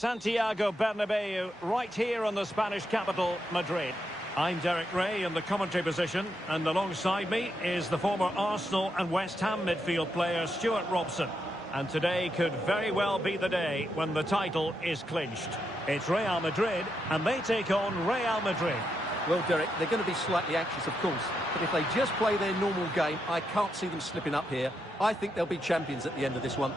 Santiago Bernabeu, right here in the Spanish capital, Madrid. I'm Derek Ray in the commentary position, and alongside me is the former Arsenal and West Ham midfield player Stuart Robson. And today could very well be the day when the title is clinched. It's Real Madrid, and they take on Real Madrid. Well, Derek, they're going to be slightly anxious, of course, but if they just play their normal game, I can't see them slipping up here. I think they'll be champions at the end of this one.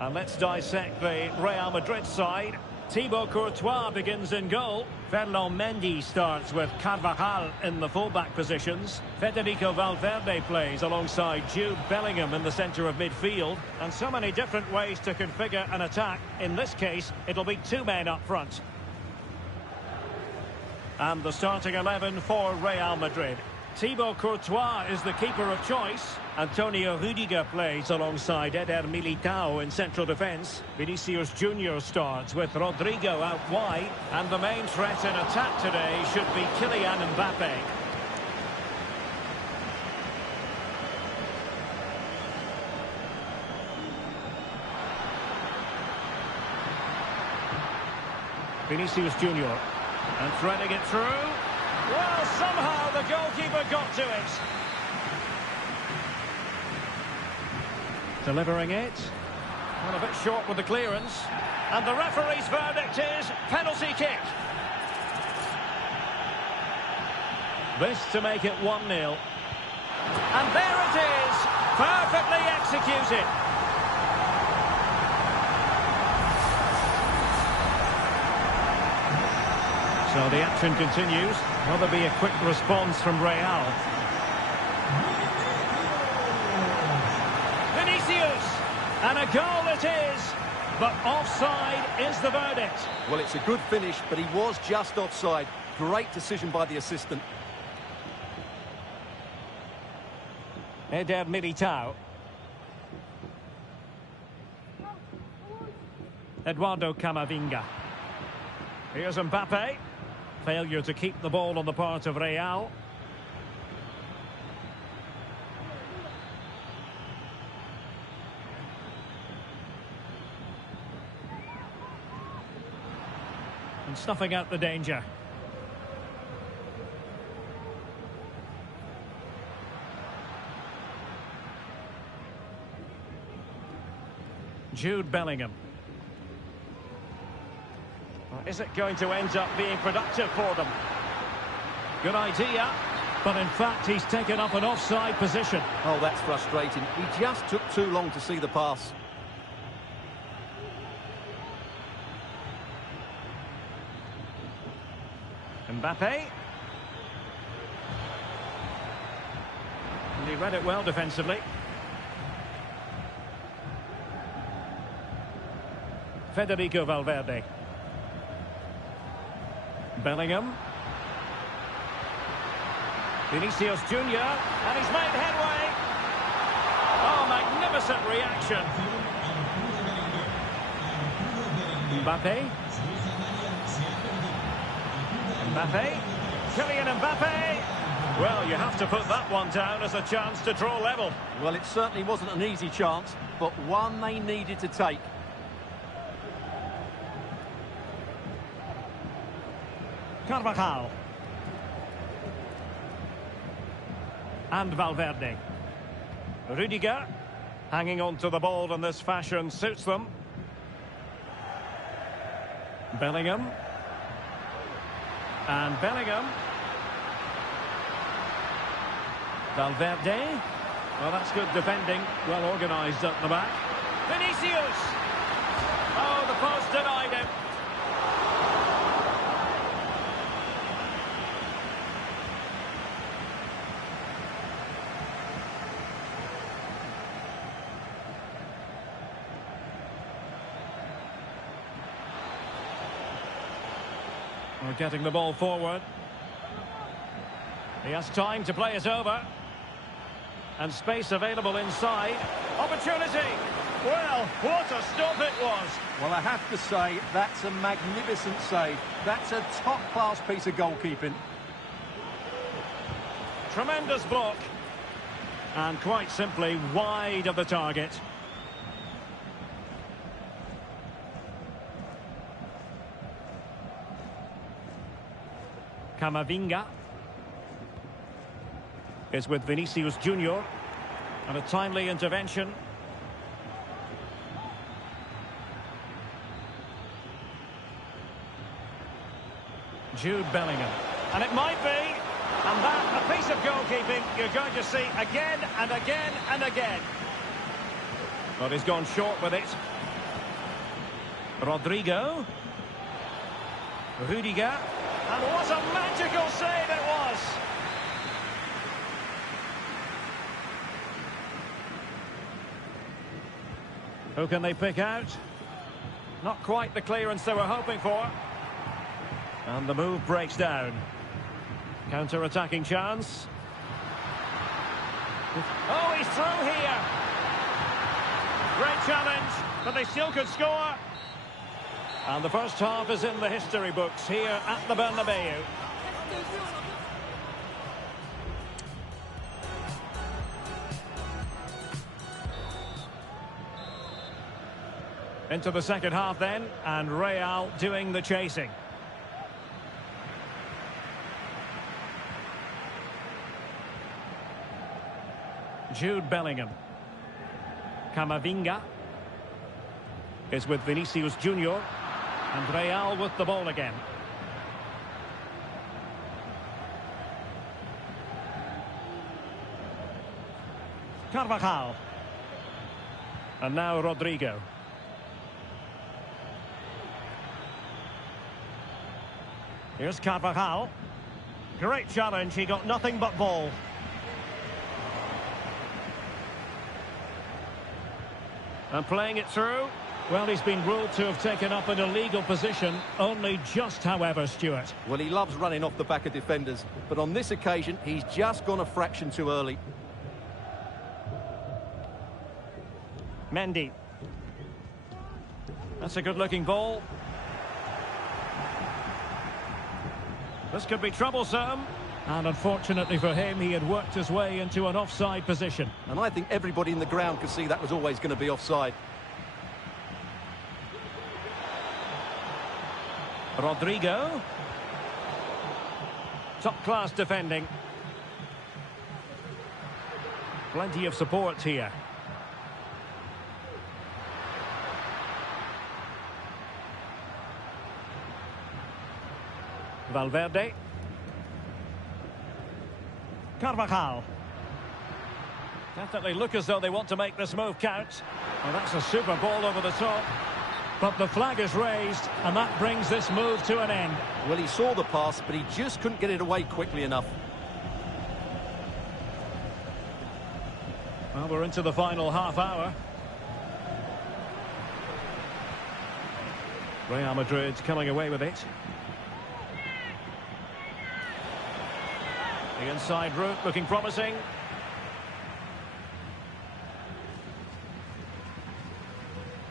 And let's dissect the Real Madrid side. Thibaut Courtois begins in goal. Ferland Mendy starts with Carvajal in the full-back positions. Federico Valverde plays alongside Jude Bellingham in the centre of midfield. And so many different ways to configure an attack. In this case, it'll be two men up front. And the starting 11 for Real Madrid. Thibaut Courtois is the keeper of choice. Antonio Rudiger plays alongside Eder Militao in central defence. Vinicius Junior starts with Rodrigo out wide. And the main threat in attack today should be Kylian Mbappe. Vinicius Junior. And threading it through. Well, somehow the goalkeeper got to it. Delivering it. Well, a bit short with the clearance. And the referee's verdict is penalty kick. This to make it 1-0. And there it is. Perfectly executed. So the action continues. Will there be a quick response from Real? Vinicius! And a goal it is! But offside is the verdict. Well, it's a good finish, but he was just offside. Great decision by the assistant. Eder Militao. Eduardo Camavinga. Here's Mbappe. Failure to keep the ball on the part of Real. And snuffing out the danger. Jude Bellingham. Is it going to end up being productive for them? Good idea, but in fact he's taken up an offside position. Oh, that's frustrating. He just took too long to see the pass. Mbappe. And he read it well defensively. Federico Valverde. Bellingham. Vinicius Junior, and he's made headway. Oh, magnificent reaction. Mbappe. Mbappe. Kylian Mbappe. Well, you have to put that one down as a chance to draw level. Well, it certainly wasn't an easy chance, but one they needed to take. Carvajal. And Valverde. Rudiger. Hanging on to the ball in this fashion suits them. Bellingham. And Bellingham. Valverde. Well, that's good defending. Well organised at the back. Vinicius. Oh, the post denied him. We're getting the ball forward. He has time to play it over. And space available inside. Opportunity! Well, what a stop it was! Well, I have to say, that's a magnificent save. That's a top-class piece of goalkeeping. Tremendous block. And quite simply, wide of the target. Camavinga is with Vinicius Junior, and a timely intervention. Jude Bellingham, and it might be, and that a piece of goalkeeping you're going to see again and again and again. But he's gone short with it. Rodrigo, Rudiger, and what a magical save it was! Who can they pick out? Not quite the clearance they were hoping for. And the move breaks down. Counter-attacking chance. Oh, he's through here. Great challenge, but they still could score. And the first half is in the history books here at the Bernabeu. Into the second half then, and Real doing the chasing. Jude Bellingham. Camavinga is with Vinicius Junior, and Real with the ball again. Carvajal. And now Rodrigo. Here's Carvajal. Great challenge, he got nothing but ball. And playing it through. Well, he's been ruled to have taken up an illegal position, only just, however, Stuart. Well, he loves running off the back of defenders, but on this occasion, he's just gone a fraction too early. Mendy. That's a good-looking ball. This could be troublesome. And unfortunately for him, he had worked his way into an offside position. And I think everybody in the ground could see that was always going to be offside. Rodrigo. Top-class defending. Plenty of support here. Valverde. Carvajal. Definitely look as though they want to make this move count. Well, that's a super ball over the top. But the flag is raised, and that brings this move to an end. Well, he saw the pass, but he just couldn't get it away quickly enough. Well, we're into the final half hour. Real Madrid coming away with it. The inside route looking promising.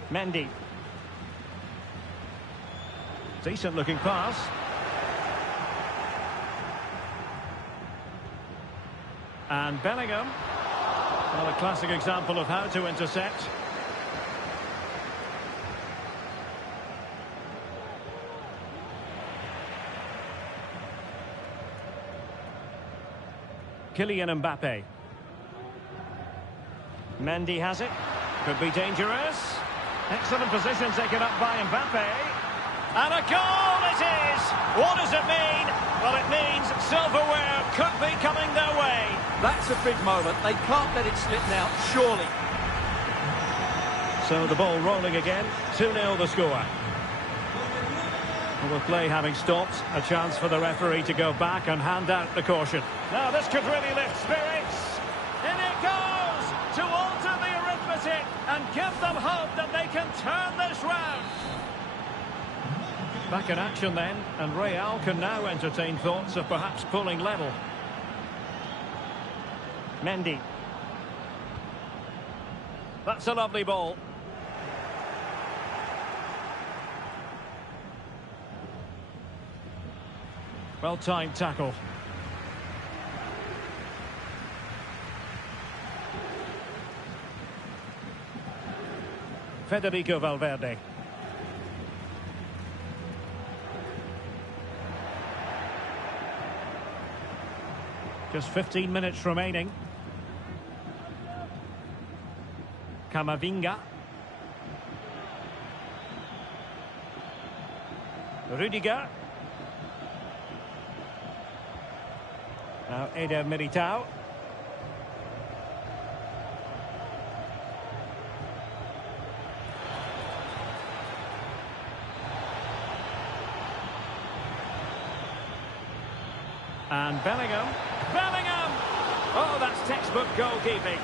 Mendy. Decent looking pass. And Bellingham. Well, a classic example of how to intercept. Kylian Mbappe. Mendy has it. Could be dangerous. Excellent position taken up by Mbappe. And a goal it is! What does it mean? Well, it means silverware could be coming their way. That's a big moment. They can't let it slip now, surely. So the ball rolling again. 2-0 the score. Well, with play having stopped, a chance for the referee to go back and hand out the caution. Now this could really lift spirits. In it goes to alter the arithmetic and give them hope that they can turn this round. Back in action then, and Real can now entertain thoughts of perhaps pulling level. Mendy. That's a lovely ball. Well-timed tackle. Federico Valverde. Just 15 minutes remaining. Camavinga. Rudiger. Now Eder Militao. And Bellingham. Bellingham! Oh, that's textbook goalkeeping.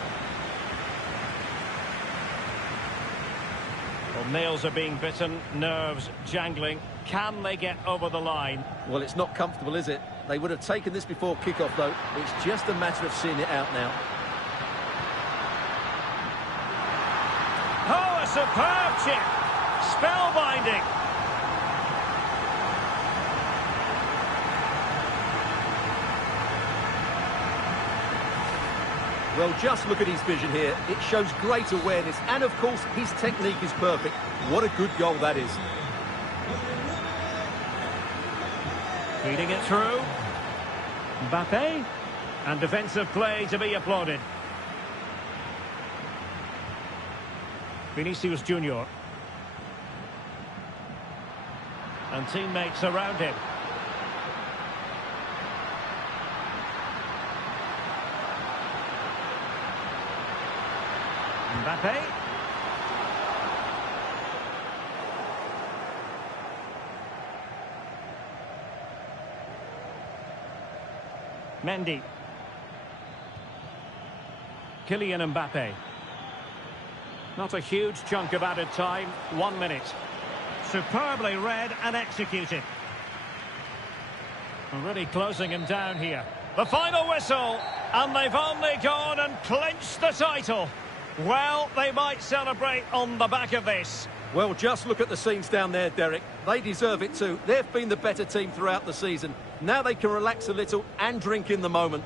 Well, nails are being bitten, nerves jangling. Can they get over the line? Well, it's not comfortable, is it? They would have taken this before kick-off, though. It's just a matter of seeing it out now. Oh, a superb chip! Spellbinding! Well, just look at his vision here. It shows great awareness, and of course, his technique is perfect. What a good goal that is. Feeding it through. Mbappe. And defensive play to be applauded. Vinicius Junior. And teammates around him. Mbappe. Mendy. Kylian Mbappe. Not a huge chunk of added time. 1 minute. Superbly read and executed. Already closing him down here. The final whistle. And they've only gone and clinched the title. Well, they might celebrate on the back of this. Well, just look at the scenes down there, Derek. They deserve it too. They've been the better team throughout the season. Now they can relax a little and drink in the moment.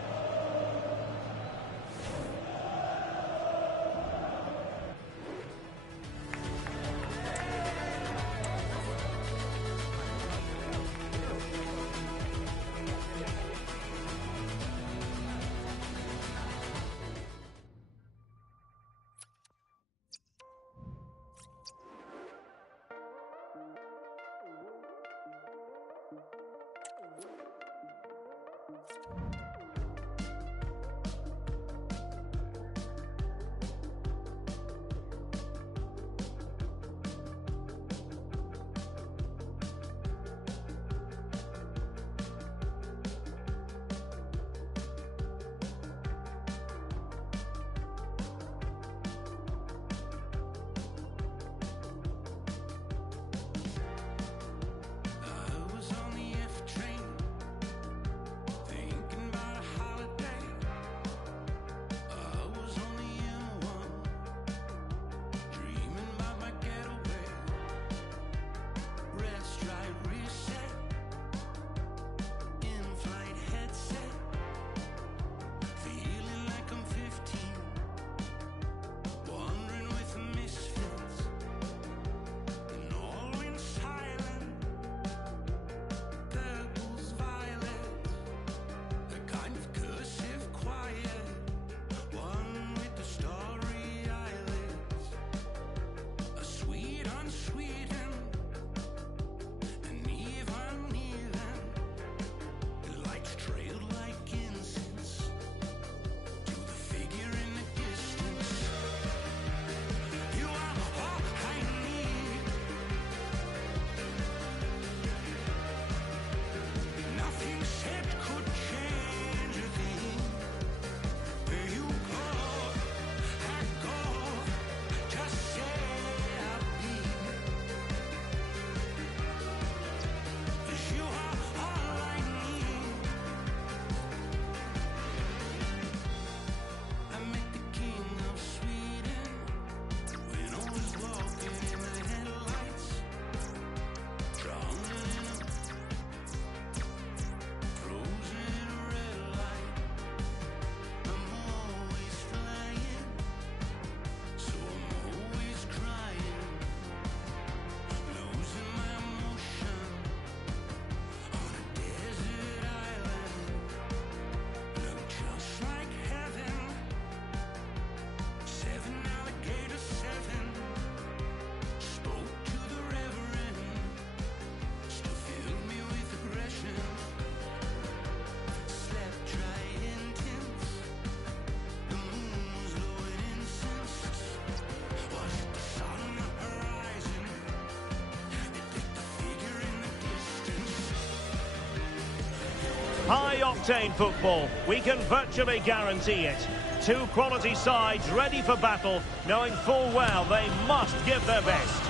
High-octane football. We can virtually guarantee it. Two quality sides ready for battle, knowing full well they must give their best.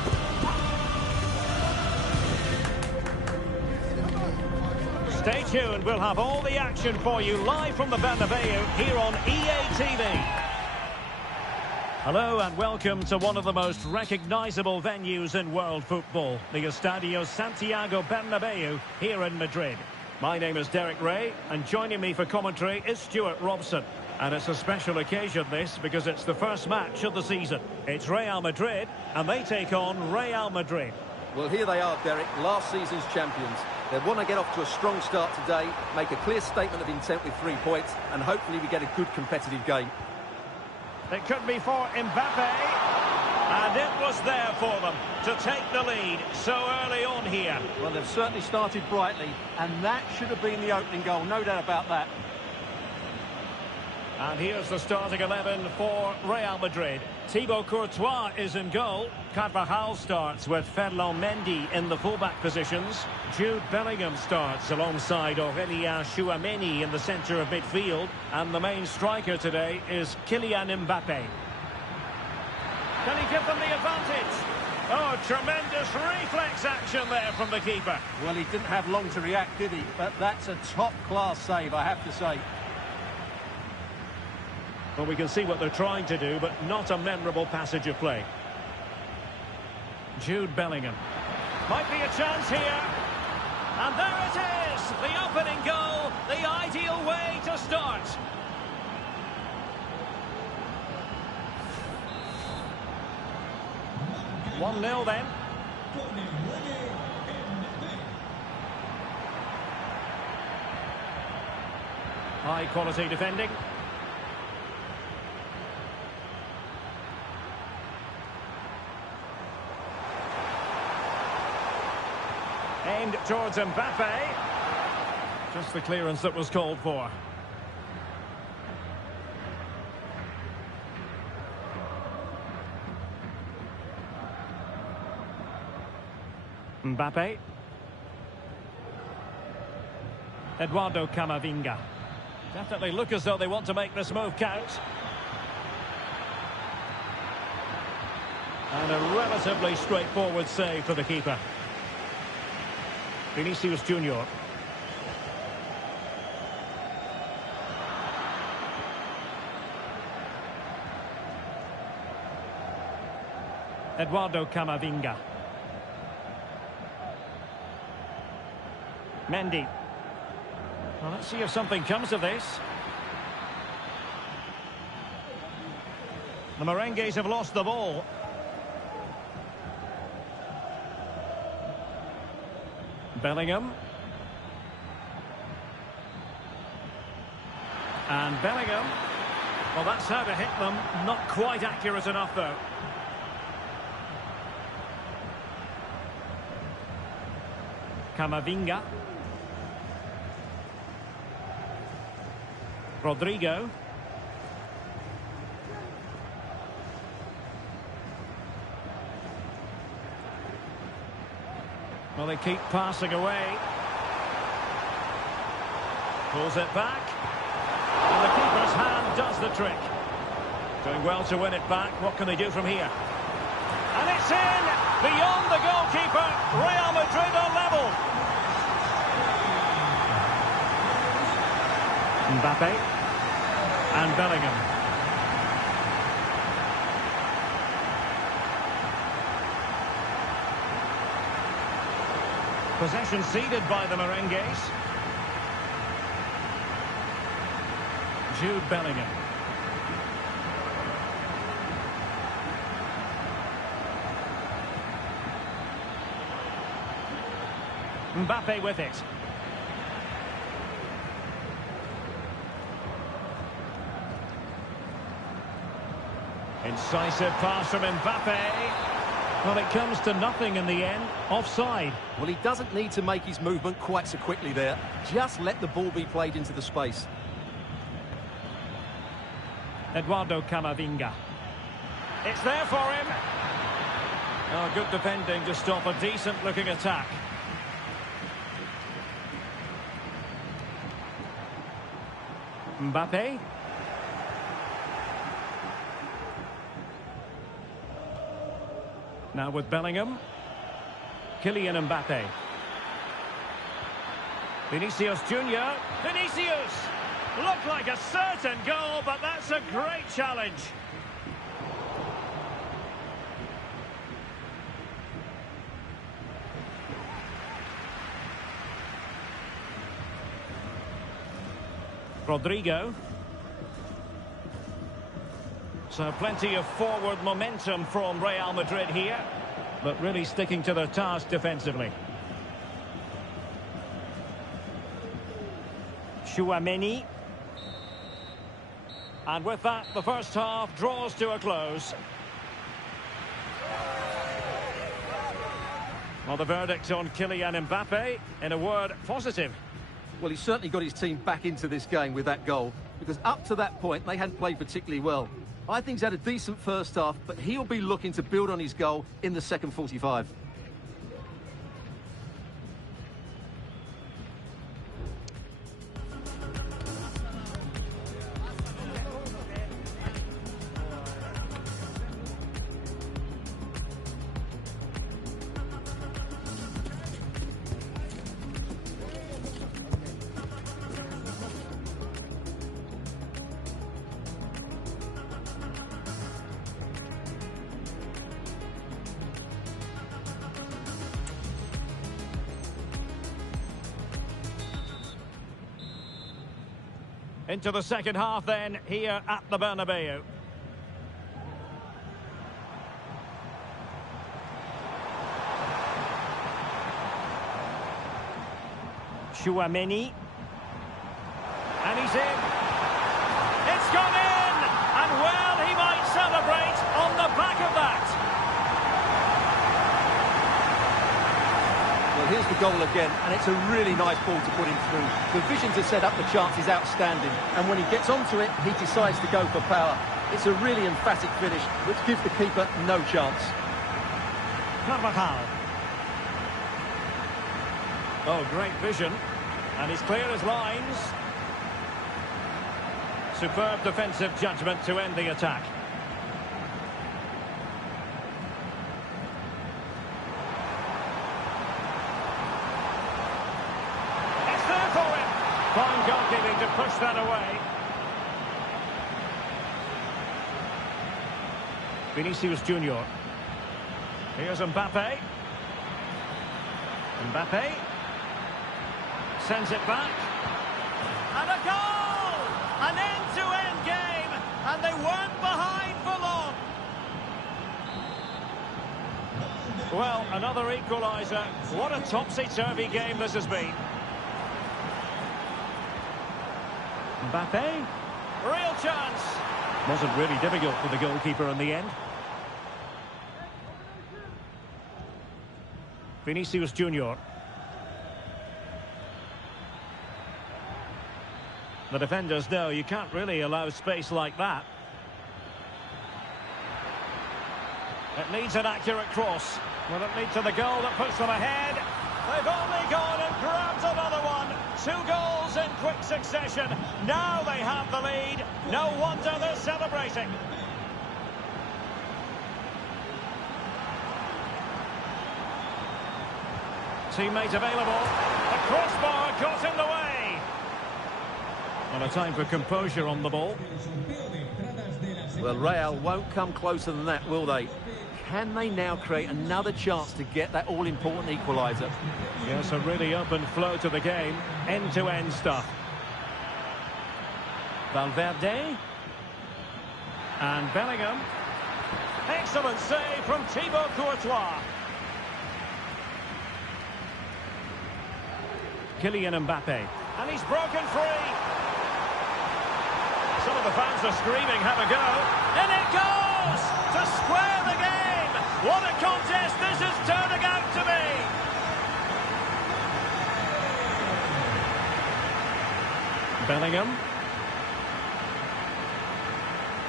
Stay tuned. We'll have all the action for you live from the Bernabeu here on EA TV. Hello and welcome to one of the most recognisable venues in world football, the Estadio Santiago Bernabeu here in Madrid. My name is Derek Ray, and joining me for commentary is Stuart Robson. And it's a special occasion, this, because it's the first match of the season. It's Real Madrid, and they take on Real Madrid. Well, here they are, Derek, last season's champions. They want to get off to a strong start today, make a clear statement of intent with 3 points, and hopefully we get a good competitive game. It could be for Mbappe, and it was there for them to take the lead so early on here. Well, they've certainly started brightly, and that should have been the opening goal, no doubt about that. And here's the starting 11 for Real Madrid. Thibaut Courtois is in goal. Carvajal starts with Ferland Mendy in the fullback positions. Jude Bellingham starts alongside Aurélien Tchouameni in the centre of midfield. And the main striker today is Kylian Mbappe. Can he give them the advantage? Oh, tremendous reflex action there from the keeper. Well, he didn't have long to react, did he? But that's a top-class save, I have to say. Well, we can see what they're trying to do, but not a memorable passage of play. Jude Bellingham. Might be a chance here. And there it is! The opening goal, the ideal way to start. One 0 then. High quality defending. Aimed towards Mbappe. Just the clearance that was called for. Mbappe. Eduardo Camavinga. Definitely look as though they want to make this move count. And a relatively straightforward save for the keeper. Vinicius Junior. Eduardo Camavinga. Mendy. Well, let's see if something comes of this. The Merengues have lost the ball. Bellingham. And Bellingham. Well, that's how to hit them. Not quite accurate enough, though. Camavinga. Rodrigo. Well, they keep passing away. Pulls it back. And the keeper's hand does the trick. Doing well to win it back. What can they do from here? And it's in! Beyond the goalkeeper. Real Madrid are level. Mbappe. And Bellingham. Possession ceded by the Merengues. Jude Bellingham. Mbappe with it. Incisive pass from Mbappe. Well, it comes to nothing in the end. Offside. Well, he doesn't need to make his movement quite so quickly there. Just let the ball be played into the space. Eduardo Camavinga. It's there for him. Oh, good defending to stop a decent-looking attack. Mbappe. Now with Bellingham. Kylian Mbappe. Vinicius Junior. Vinicius! Looked like a certain goal, but that's a great challenge. Rodrigo. So plenty of forward momentum from Real Madrid here, but really sticking to their task defensively. Tchouaméni. And with that, the first half draws to a close. Well, the verdict on Kylian Mbappe, in a word, positive. Well, he's certainly got his team back into this game with that goal, because up to that point, they hadn't played particularly well. I think he's had a decent first half, but he'll be looking to build on his goal in the second 45. Into the second half then, here at the Bernabeu. Tchouaméni. And he's in. It's gone in! And well, he might celebrate on the back of that. Well, here's the goal again, and it's a really nice ball to put him through. The vision to set up the chance is outstanding, and when he gets onto it, he decides to go for power. It's a really emphatic finish, which gives the keeper no chance. Carvajal. Oh, great vision. And he's clear as lines. Superb defensive judgment to end the attack. It's there for him. Fine goalkeeping to push that away. Vinicius Junior. Here's Mbappe. Mbappe. Sends it back. And a goal! An end-to-end game. And they weren't behind for long. Well, another equaliser. What a topsy-turvy game this has been. Mbappe. Real chance. Wasn't really difficult for the goalkeeper in the end. Vinicius Junior. The defenders know you can't really allow space like that. It needs an accurate cross. Will it lead to the goal that puts them ahead? They've only gone and grabbed another one. 2 goals in quick succession. Now they have the lead. No wonder they're celebrating. Teammate available. The crossbar got in the way. And a time for composure on the ball. Well, Real won't come closer than that, will they? Can they now create another chance to get that all-important equaliser? Yes, a really open flow to the game. End-to-end stuff. Valverde. And Bellingham. Excellent save from Thibaut Courtois. Kylian Mbappe. And he's broken free. Some of the fans are screaming, have a go. And it goes to square the game. What a contest this is turning out to be. Bellingham.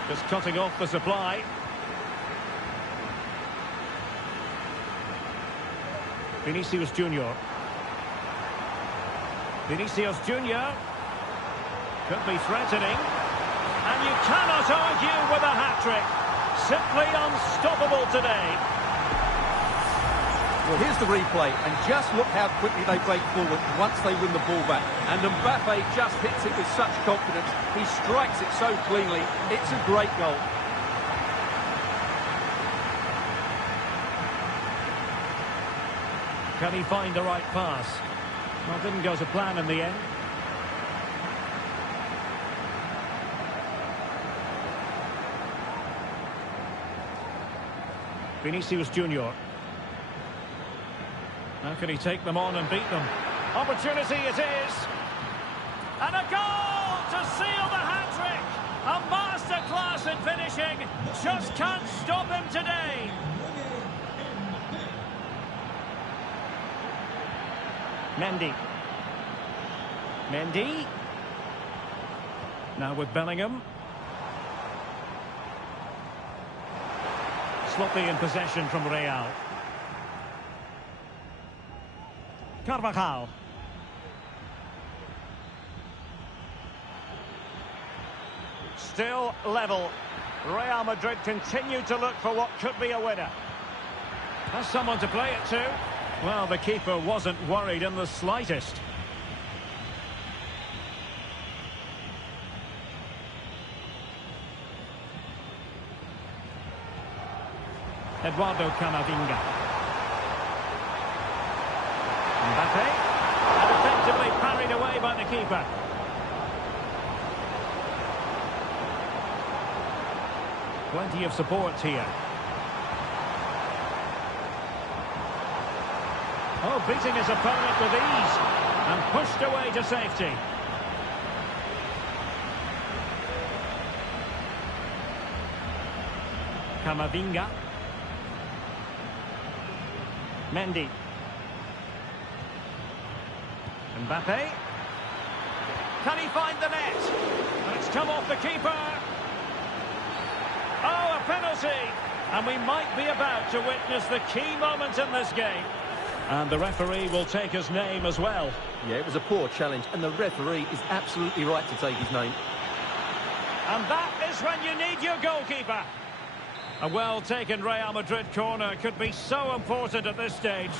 Just cutting off the supply. Vinicius Junior. Vinicius Junior. Could be threatening. And you cannot argue with a hat-trick. Simply unstoppable today. Well, here's the replay, and just look how quickly they break forward once they win the ball back. And Mbappe just hits it with such confidence. He strikes it so cleanly. It's a great goal. Can he find the right pass? Well, didn't go to plan in the end. Vinicius Junior. How can he take them on and beat them? Opportunity it is. And a goal to seal the hat-trick. A masterclass in finishing. Just can't stop him today. Mendy. Now with Bellingham. Sloppy in possession from Real. Carvajal. Still level. Real Madrid continue to look for what could be a winner. Has someone to play it to? Well, the keeper wasn't worried in the slightest. Eduardo Camavinga. Mbappe. And effectively parried away by the keeper. Plenty of support here. Oh, beating his opponent with ease. And pushed away to safety. Camavinga. Mendy. Mbappe. Can he find the net? And it's come off the keeper. Oh, a penalty. And we might be about to witness the key moment in this game. And the referee will take his name as well. Yeah, it was a poor challenge, and the referee is absolutely right to take his name. And that is when you need your goalkeeper. A well-taken Real Madrid corner could be so important at this stage.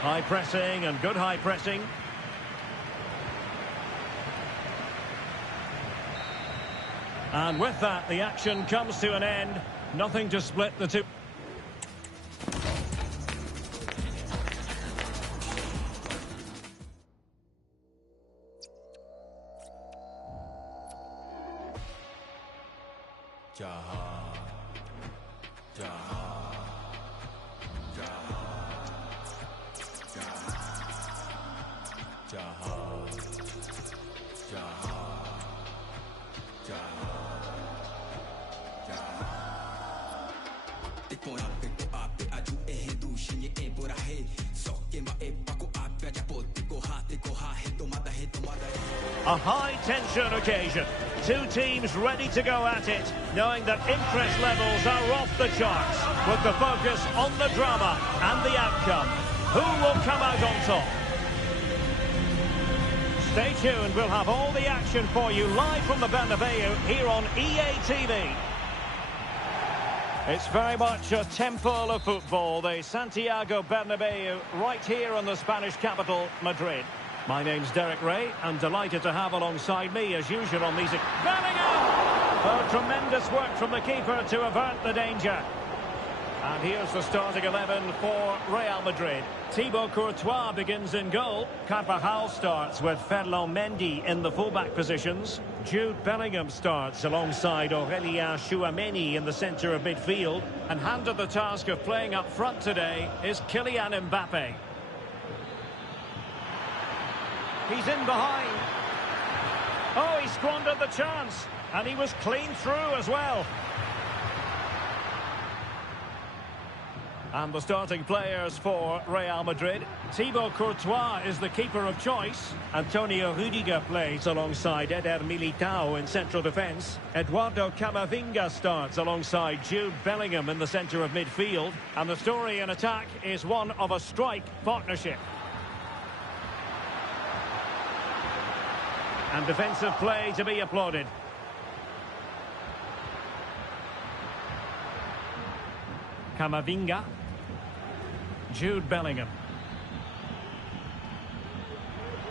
High pressing and good high pressing. And with that, the action comes to an end. Nothing to split the two. A high-tension occasion. Two teams ready to go at it, knowing that interest levels are off the charts, with the focus on the drama and the outcome. Who will come out on top? Stay tuned, we'll have all the action for you live from the Bernabeu here on EA TV. It's very much a temple of football, the Santiago Bernabeu, right here in the Spanish capital, Madrid. My name's Derek Ray, and delighted to have alongside me, as usual, on these... Bellingham! Oh, tremendous work from the keeper to avert the danger. And here's the starting 11 for Real Madrid. Thibaut Courtois begins in goal. Carvajal starts with Ferland Mendy in the fullback positions. Jude Bellingham starts alongside Aurélien Tchouameni in the centre of midfield. And handed the task of playing up front today is Kylian Mbappe. He's in behind. Oh, he squandered the chance. And he was clean through as well. And the starting players for Real Madrid. Thibaut Courtois is the keeper of choice. Antonio Rudiger plays alongside Eder Militao in central defence. Eduardo Camavinga starts alongside Jude Bellingham in the centre of midfield. And the story in attack is one of a strike partnership. And defensive play to be applauded. Camavinga. Jude Bellingham.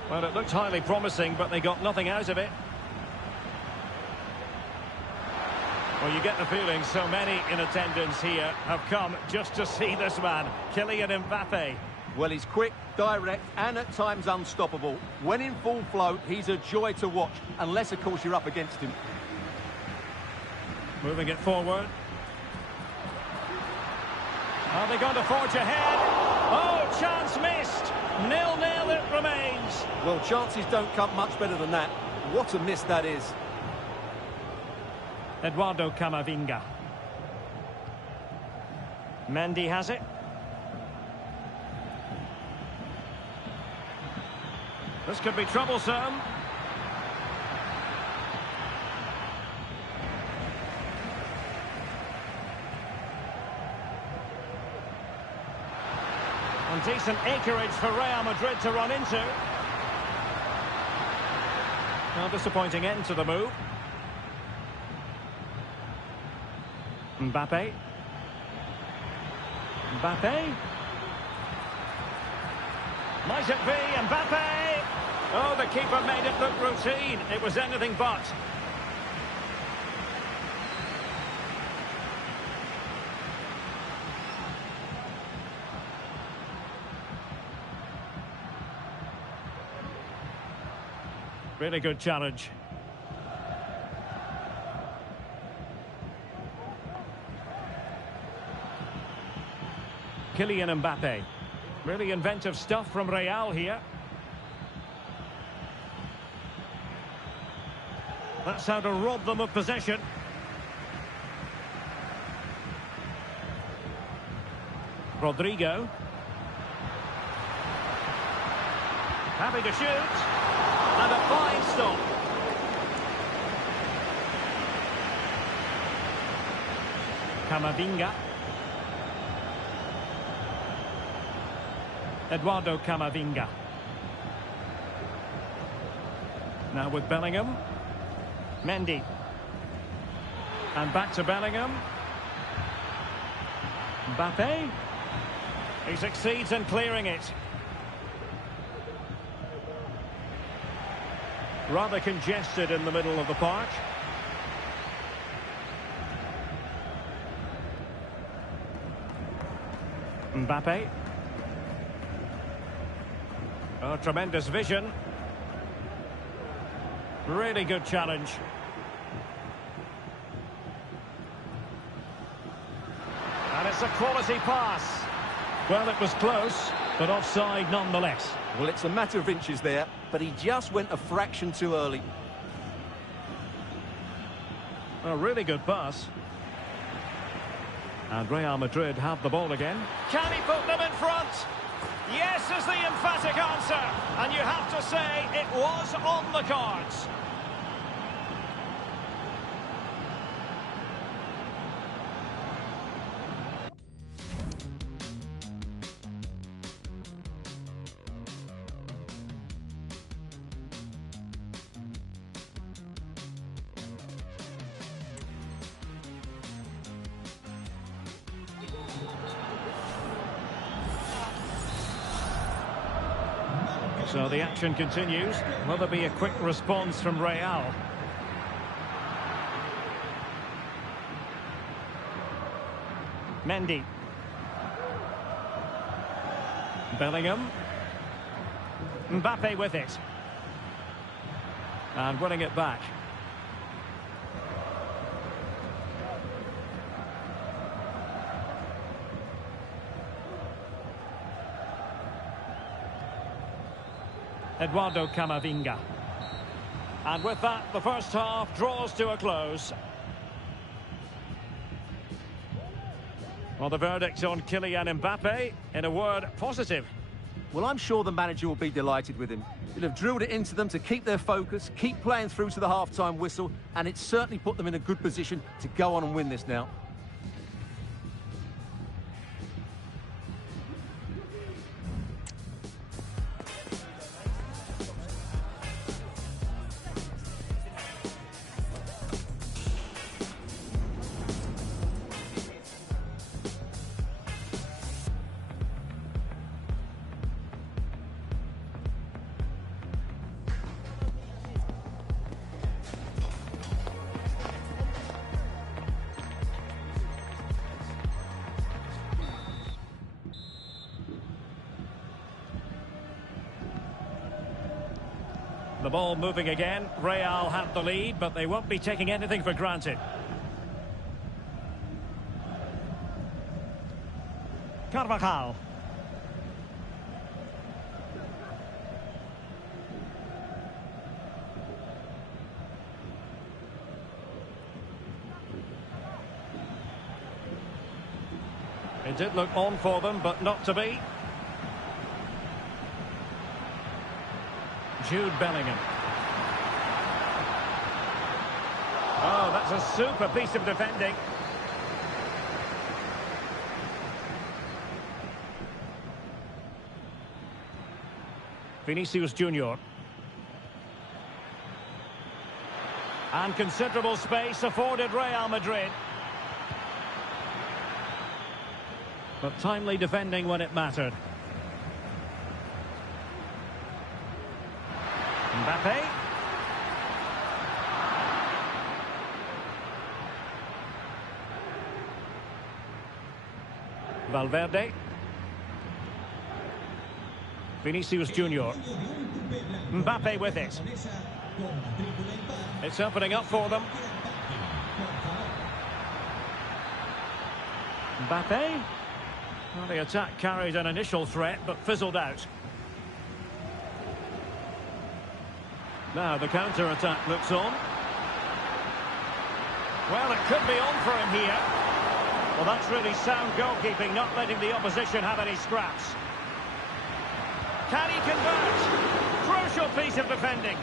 Well, it looked highly promising, but they got nothing out of it. Well, you get the feeling so many in attendance here have come just to see this man, Kylian Mbappe. Well, he's quick, direct, and at times unstoppable. When in full flow, he's a joy to watch, unless, of course, you're up against him. Moving it forward. Are they going to forge ahead? Oh, chance missed. 0-0 it remains. Well, chances don't come much better than that. What a miss that is. Eduardo Camavinga. Mendy has it. This could be troublesome. And decent acreage for Real Madrid to run into. Well, disappointing end to the move. Mbappe. Mbappe. Might it be Mbappe? Oh, the keeper made it look routine. It was anything but. Really good challenge. Kylian Mbappe. Really inventive stuff from Real here. That's how to rob them of possession. Rodrigo. Happy to shoot. And a fine stop. Camavinga. Eduardo Camavinga. Now with Bellingham. Mendy. And back to Bellingham. Mbappe. He succeeds in clearing it. Rather congested in the middle of the park. Mbappe. Oh, tremendous vision. Really good challenge. And it's a quality pass. Well, it was close, but offside nonetheless. Well, it's a matter of inches there, but he just went a fraction too early. A really good pass. And Real Madrid have the ball again. Can he put them in front? Yes is the emphatic answer. And you have to say it was on the cards. So the action continues. Will there be a quick response from Real? Mendy. Bellingham. Mbappe with it. And winning it back. Eduardo Camavinga. And with that, the first half draws to a close. Well, the verdict on Kylian Mbappe, in a word, positive. Well, I'm sure the manager will be delighted with him. He'll have drilled it into them to keep their focus, keep playing through to the half-time whistle, and it's certainly put them in a good position to go on and win this now. The ball moving again. Real have the lead, but they won't be taking anything for granted. Carvajal. It did look on for them, but not to be. Jude Bellingham. Oh, that's a super piece of defending. Vinicius Junior. And considerable space afforded Real Madrid. But timely defending when it mattered. Mbappe. Valverde. Vinicius Junior. Mbappe with it. It's opening up for them. Mbappe. Well, the attack carried an initial threat, but fizzled out. Now the counter-attack looks on. Well, it could be on for him here. Well, that's really sound goalkeeping, not letting the opposition have any scraps. Can he convert? Crucial piece of defending.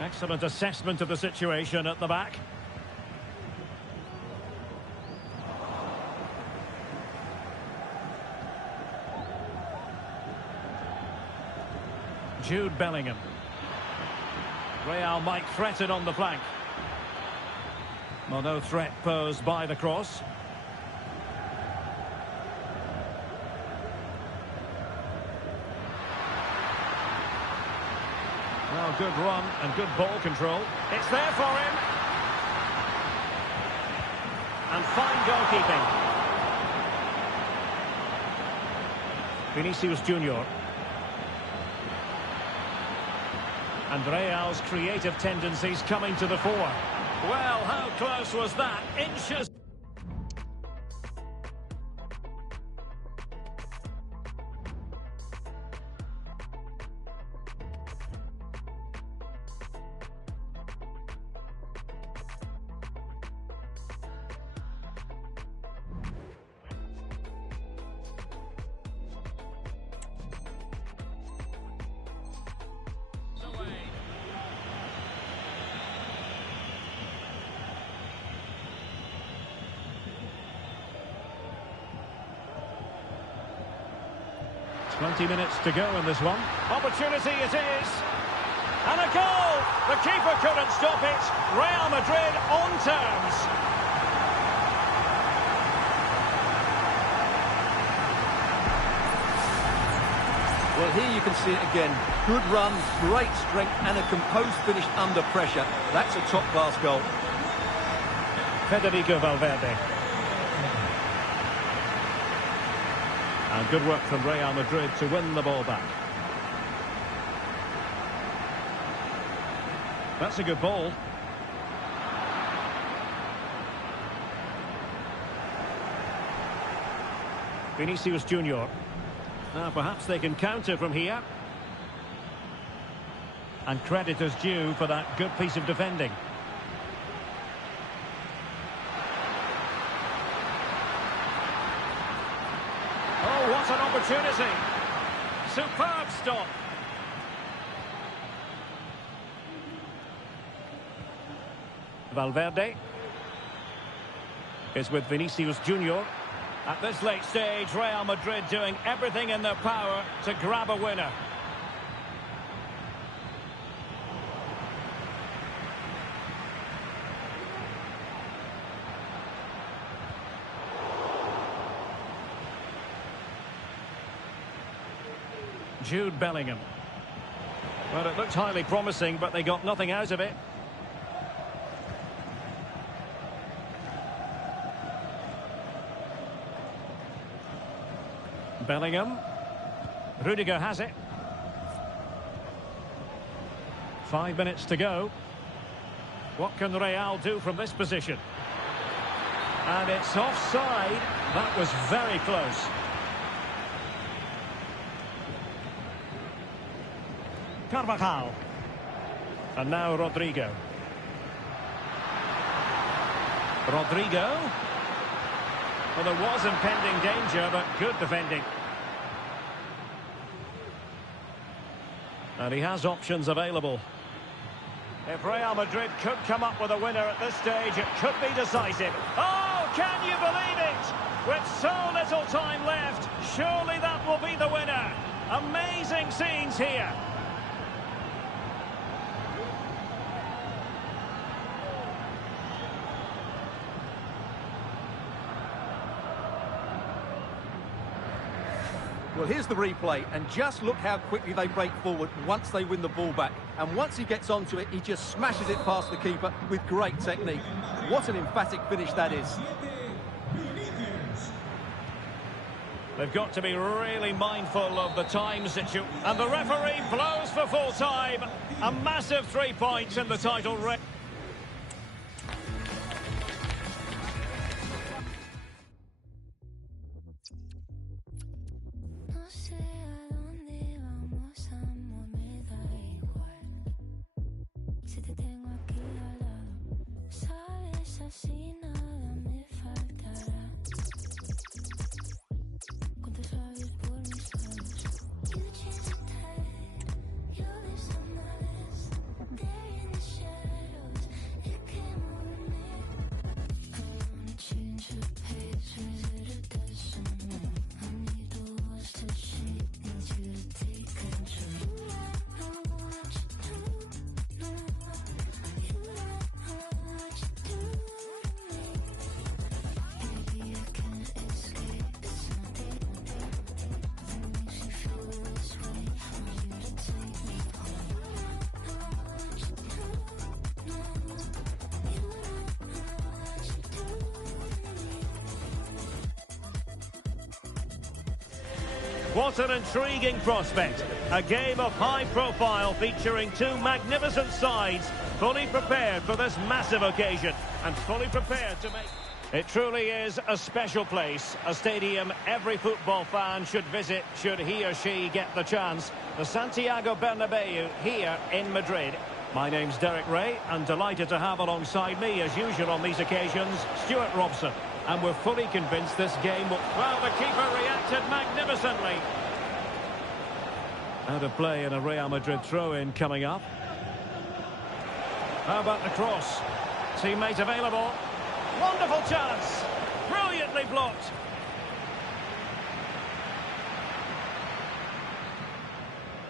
Excellent assessment of the situation at the back. Jude Bellingham. Real might threaten on the flank. Well, no threat posed by the cross. Well, good run and good ball control. It's there for him. And fine goalkeeping. Vinicius Junior. And Real's creative tendencies coming to the fore. Well, how close was that? Inches. Twenty minutes to go in this one. Opportunity it is. And a goal! The keeper couldn't stop it. Real Madrid on terms. Well, here you can see it again. Good run, great strength, and a composed finish under pressure. That's a top-class goal. Federico Valverde. And good work from Real Madrid to win the ball back. That's a good ball. Vinicius Junior. Now perhaps they can counter from here. And credit is due for that good piece of defending. Oh, what an opportunity. Superb stop. Valverde is with Vinicius Junior. At this late stage, Real Madrid doing everything in their power to grab a winner. Jude Bellingham. Well, it looked highly promising, but they got nothing out of it. Bellingham. Rudiger has it. 5 minutes to go. What can Real do from this position? And it's offside. That was very close. Carvajal. And now Rodrigo. Rodrigo. Well, there was impending danger, but good defending. And he has options available. If Real Madrid could come up with a winner at this stage, it could be decisive. Oh, can you believe it? With so little time left, surely that will be the winner. Amazing scenes here. Well, here's the replay, and just look how quickly they break forward once they win the ball back. And once he gets onto it, he just smashes it past the keeper with great technique. What an emphatic finish that is. They've got to be really mindful of the time situation. And the referee blows for full time. A massive 3 points in the title race. What an intriguing prospect. A game of high profile featuring two magnificent sides, fully prepared for this massive occasion and fully prepared to make... It truly is a special place, a stadium every football fan should visit should he or she get the chance. The Santiago Bernabeu here in Madrid. My name's Derek Ray, and delighted to have alongside me, as usual on these occasions, Stuart Robson. And we're fully convinced this game will... Well, the keeper reacted magnificently. Out of play in a Real Madrid throw-in coming up. How about the cross? Teammate available. Wonderful chance. Brilliantly blocked.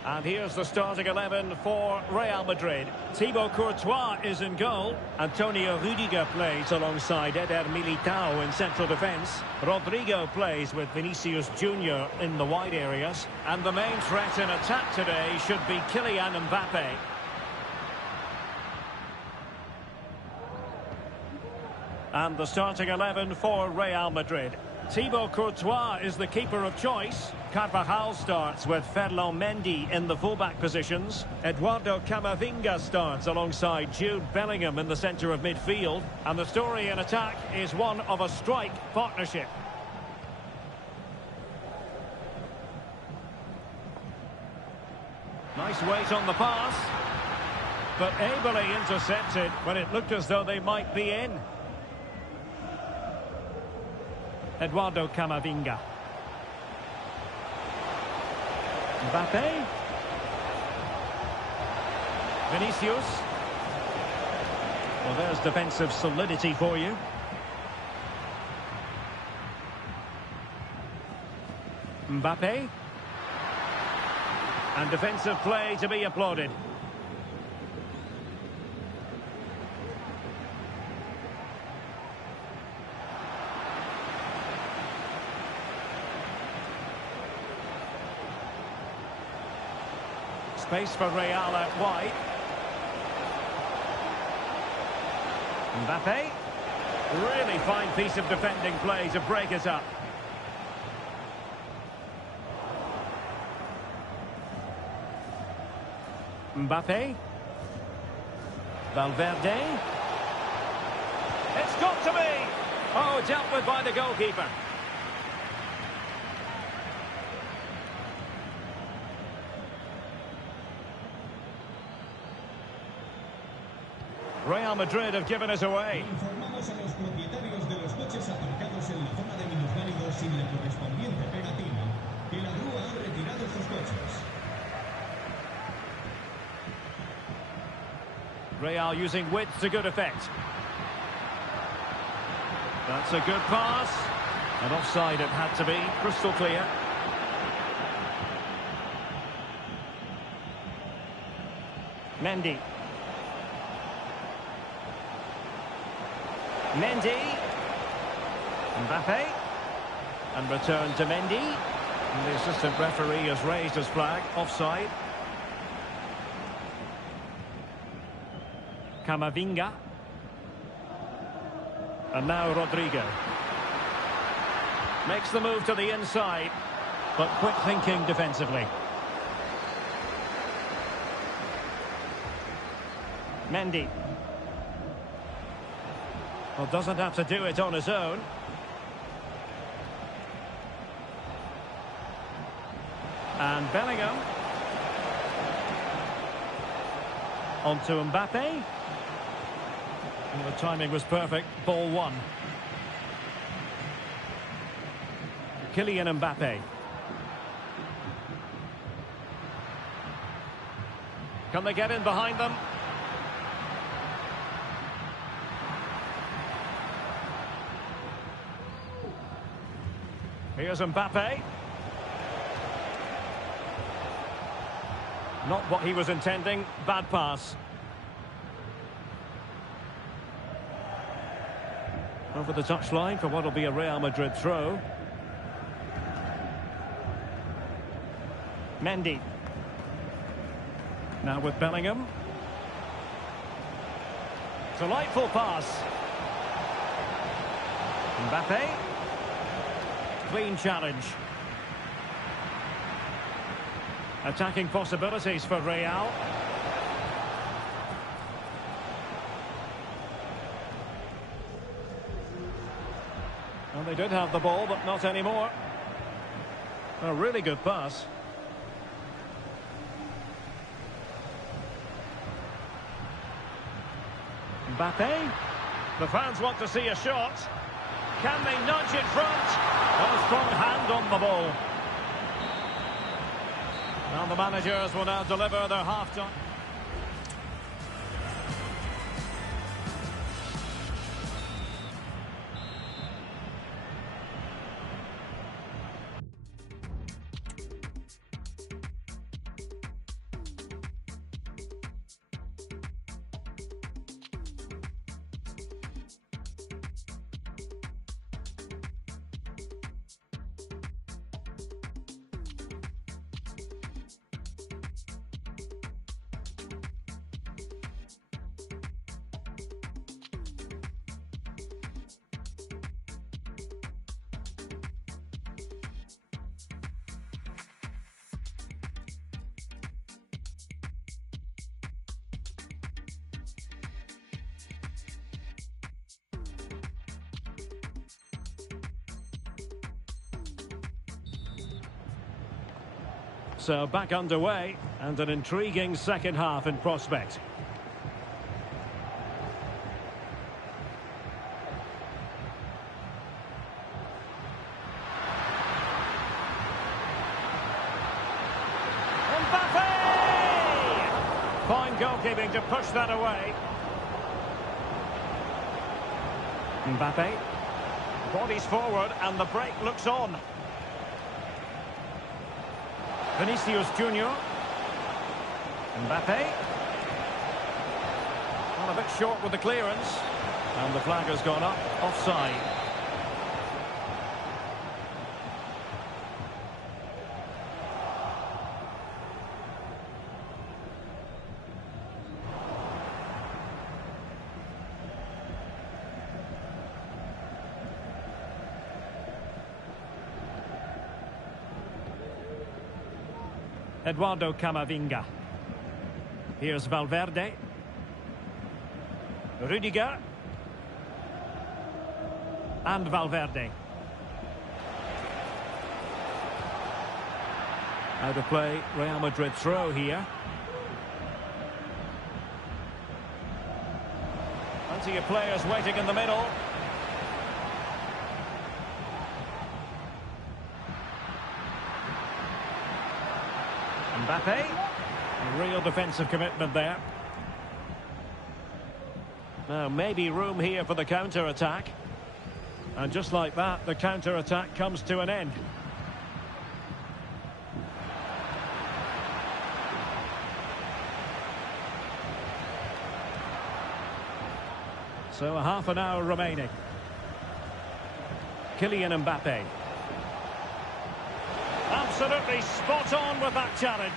And here's the starting 11 for Real Madrid. Thibaut Courtois is in goal. Antonio Rudiger plays alongside Eder Militao in central defence. Rodrigo plays with Vinicius Junior in the wide areas. And the main threat in attack today should be Kylian Mbappe. And the starting 11 for Real Madrid. Thibaut Courtois is the keeper of choice. Carvajal starts with Ferland Mendy in the fullback positions. Eduardo Camavinga starts alongside Jude Bellingham in the centre of midfield. And the story in attack is one of a strike partnership. Nice weight on the pass. But ably intercepted when it looked as though they might be in. Eduardo Camavinga. Mbappe. Vinicius. Well, there's defensive solidity for you. Mbappe. And defensive play to be applauded. Space for Real out wide. Mbappe. Really fine piece of defending play to break it up. Mbappe. Valverde. It's got to be! Oh, dealt with by the goalkeeper. Real Madrid have given us away. Informamos a los propietarios de los coches aparcados en la zona de minusválidos sin la correspondiente pegatina que la grúa ha retirado sus coches. Real using width to good effect. That's a good pass. And offside it had to be, crystal clear. Mendy. Mendy. Mbappe. And return to Mendy. And the assistant referee has raised his flag. Offside. Camavinga. And now Rodrigo. Makes the move to the inside. But quick thinking defensively. Mendy. Well, doesn't have to do it on his own. And Bellingham. On to Mbappe. And the timing was perfect. Ball one. Kylian Mbappe. Can they get in behind them? Here's Mbappe. Not what he was intending. Bad pass. Over the touchline for what will be a Real Madrid throw. Mendy. Now with Bellingham. Delightful pass. Mbappe. Clean challenge. Attacking possibilities for Real. Well, they did have the ball, but not anymore. A really good pass. Mbappe. The fans want to see a shot. Can they nudge in front? A strong hand on the ball. And the managers will now deliver their half-time. So back underway, and an intriguing second half in prospect. Mbappe! Fine goalkeeping to push that away. Mbappe. Bodies forward and the break looks on. Vinicius Junior. Mbappe. Well, a bit short with the clearance. And the flag has gone up. Offside. Eduardo Camavinga. Here's Valverde. Rudiger. And Valverde. Out of play, Real Madrid throw here. Plenty of players waiting in the middle. Mbappe. A real defensive commitment there. Now, maybe room here for the counter-attack. And just like that, the counter-attack comes to an end. So a half an hour remaining. Kylian Mbappe. Absolutely spot on with that challenge.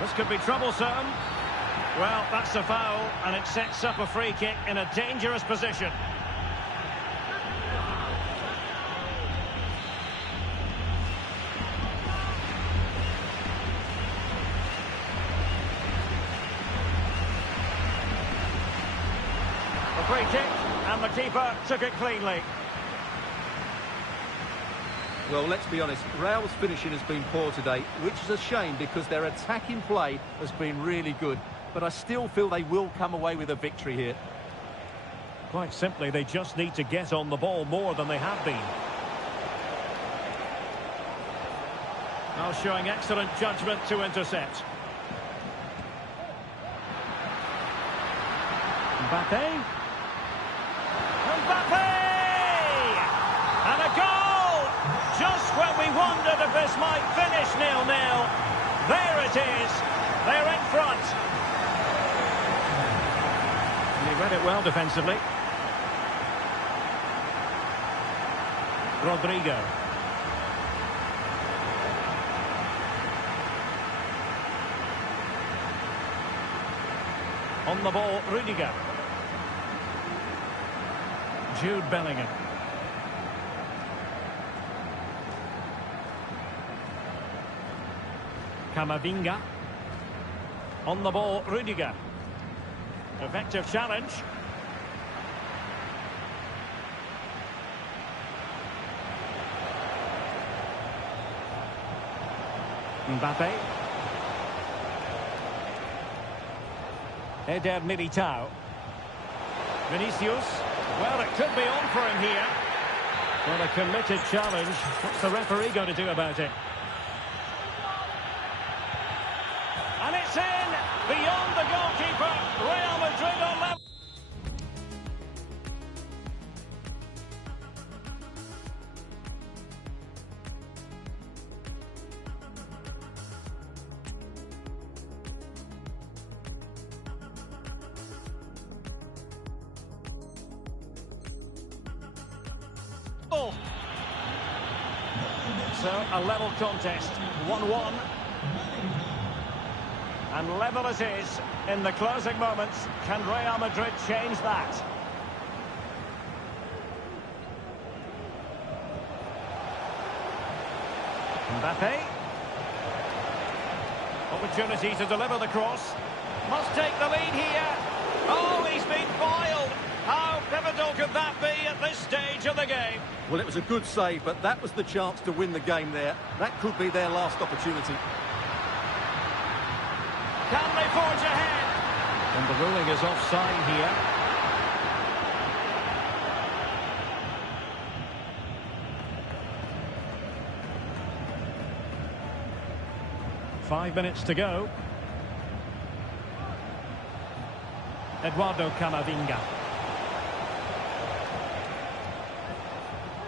This could be troublesome. Well, that's a foul, and it sets up a free kick in a dangerous position. A free kick, and the keeper took it cleanly. Well, let's be honest, Real's finishing has been poor today, which is a shame because their attacking play has been really good. But I still feel they will come away with a victory here. Quite simply, they just need to get on the ball more than they have been. Now showing excellent judgment to intercept. Mbappe. Mbappe! And a goal! Just when we wondered if this might finish 0-0. There it is. They're in front. He read it well defensively. Rodrigo. On the ball, Rudiger. Jude Bellingham. Camavinga. On the ball, Rudiger. Effective challenge. Mbappe. Eder Militao. Vinicius. Well, it could be on for him here. Well, a committed challenge. What's the referee going to do about it? And it's in! Beyond the goalkeeper. Real Madrid on level. So, a level contest, 1-1. And level it is in the closing moments. Can Real Madrid change that? Mbappe. Opportunity to deliver the cross. Must take the lead here. Oh, he's been foiled. How pivotal could that be at this stage of the game? Well, it was a good save, but that was the chance to win the game there. That could be their last opportunity. Can they forge ahead? And the ruling is offside here. Five minutes to go. Eduardo Camavinga.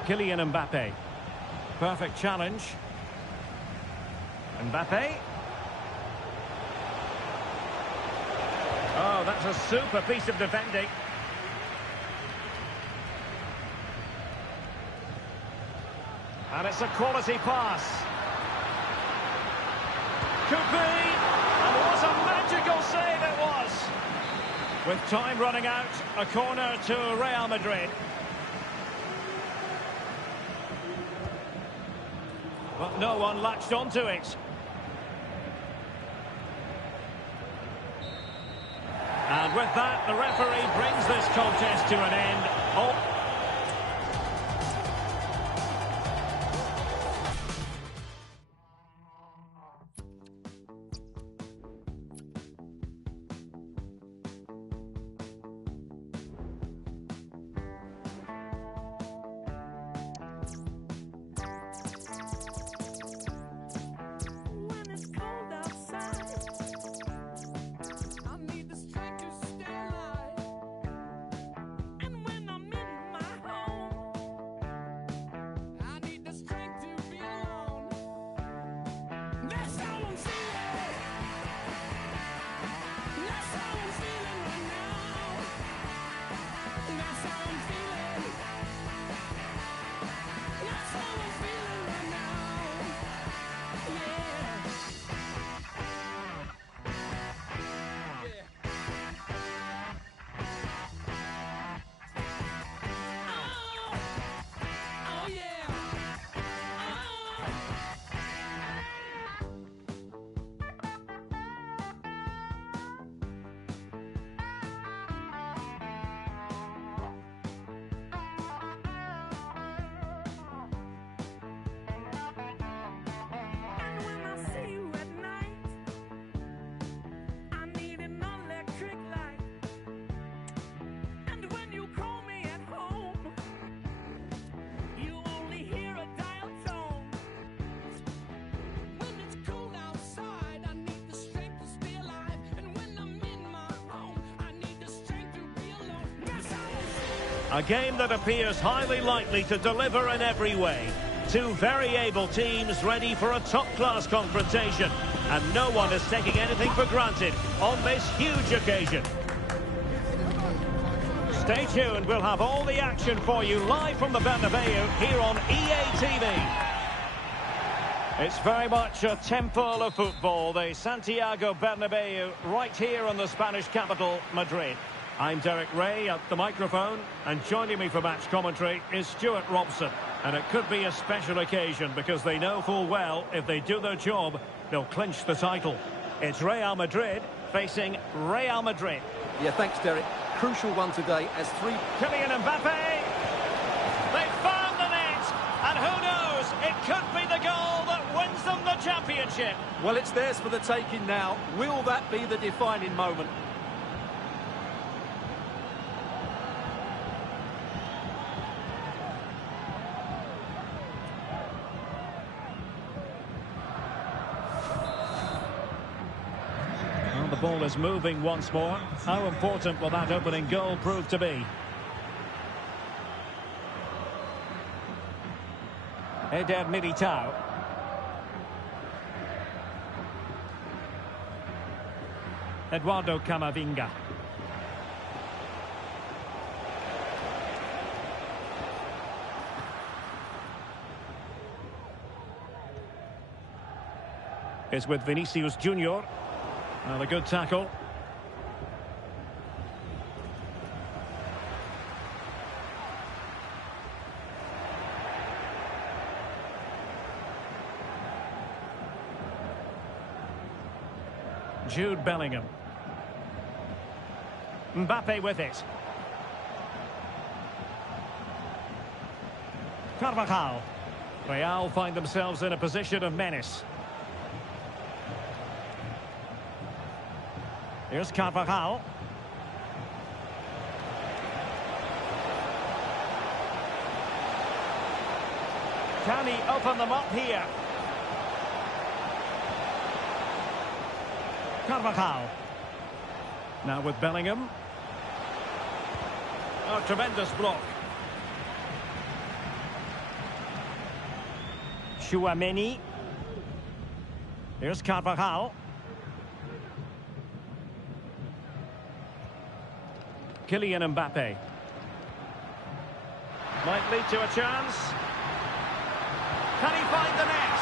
Kylian Mbappe. Perfect challenge. Mbappe. Oh, that's a super piece of defending. And it's a quality pass. Could be. And what a magical save it was. With time running out, a corner to Real Madrid. But no one latched onto it. And with that, the referee brings this contest to an end. Oh. A game that appears highly likely to deliver in every way. Two very able teams ready for a top-class confrontation. And no one is taking anything for granted on this huge occasion. Stay tuned, we'll have all the action for you live from the Bernabeu here on EA TV. It's very much a temple of football, the Santiago Bernabeu, right here in the Spanish capital, Madrid. I'm Derek Ray at the microphone, and joining me for match commentary is Stuart Robson. And it could be a special occasion because they know full well if they do their job, they'll clinch the title. It's Real Madrid facing Real Madrid. Yeah, thanks, Derek. Crucial one today as three... Kylian Mbappe! They found the net! And who knows, it could be the goal that wins them the championship. Well, it's theirs for the taking now. Will that be the defining moment? The ball is moving once more. How important will that opening goal prove to be? Eder Militao. Eduardo Camavinga. Is with Vinicius Junior. Well, a good tackle. Jude Bellingham. Mbappe with it. Carvajal. Real find themselves in a position of menace. Here's Carvajal. Can he open them up here? Carvajal. Now with Bellingham. Oh, tremendous block. Tchouaméni. Here's Carvajal. Kylian Mbappe. Might lead to a chance. Can he find the net?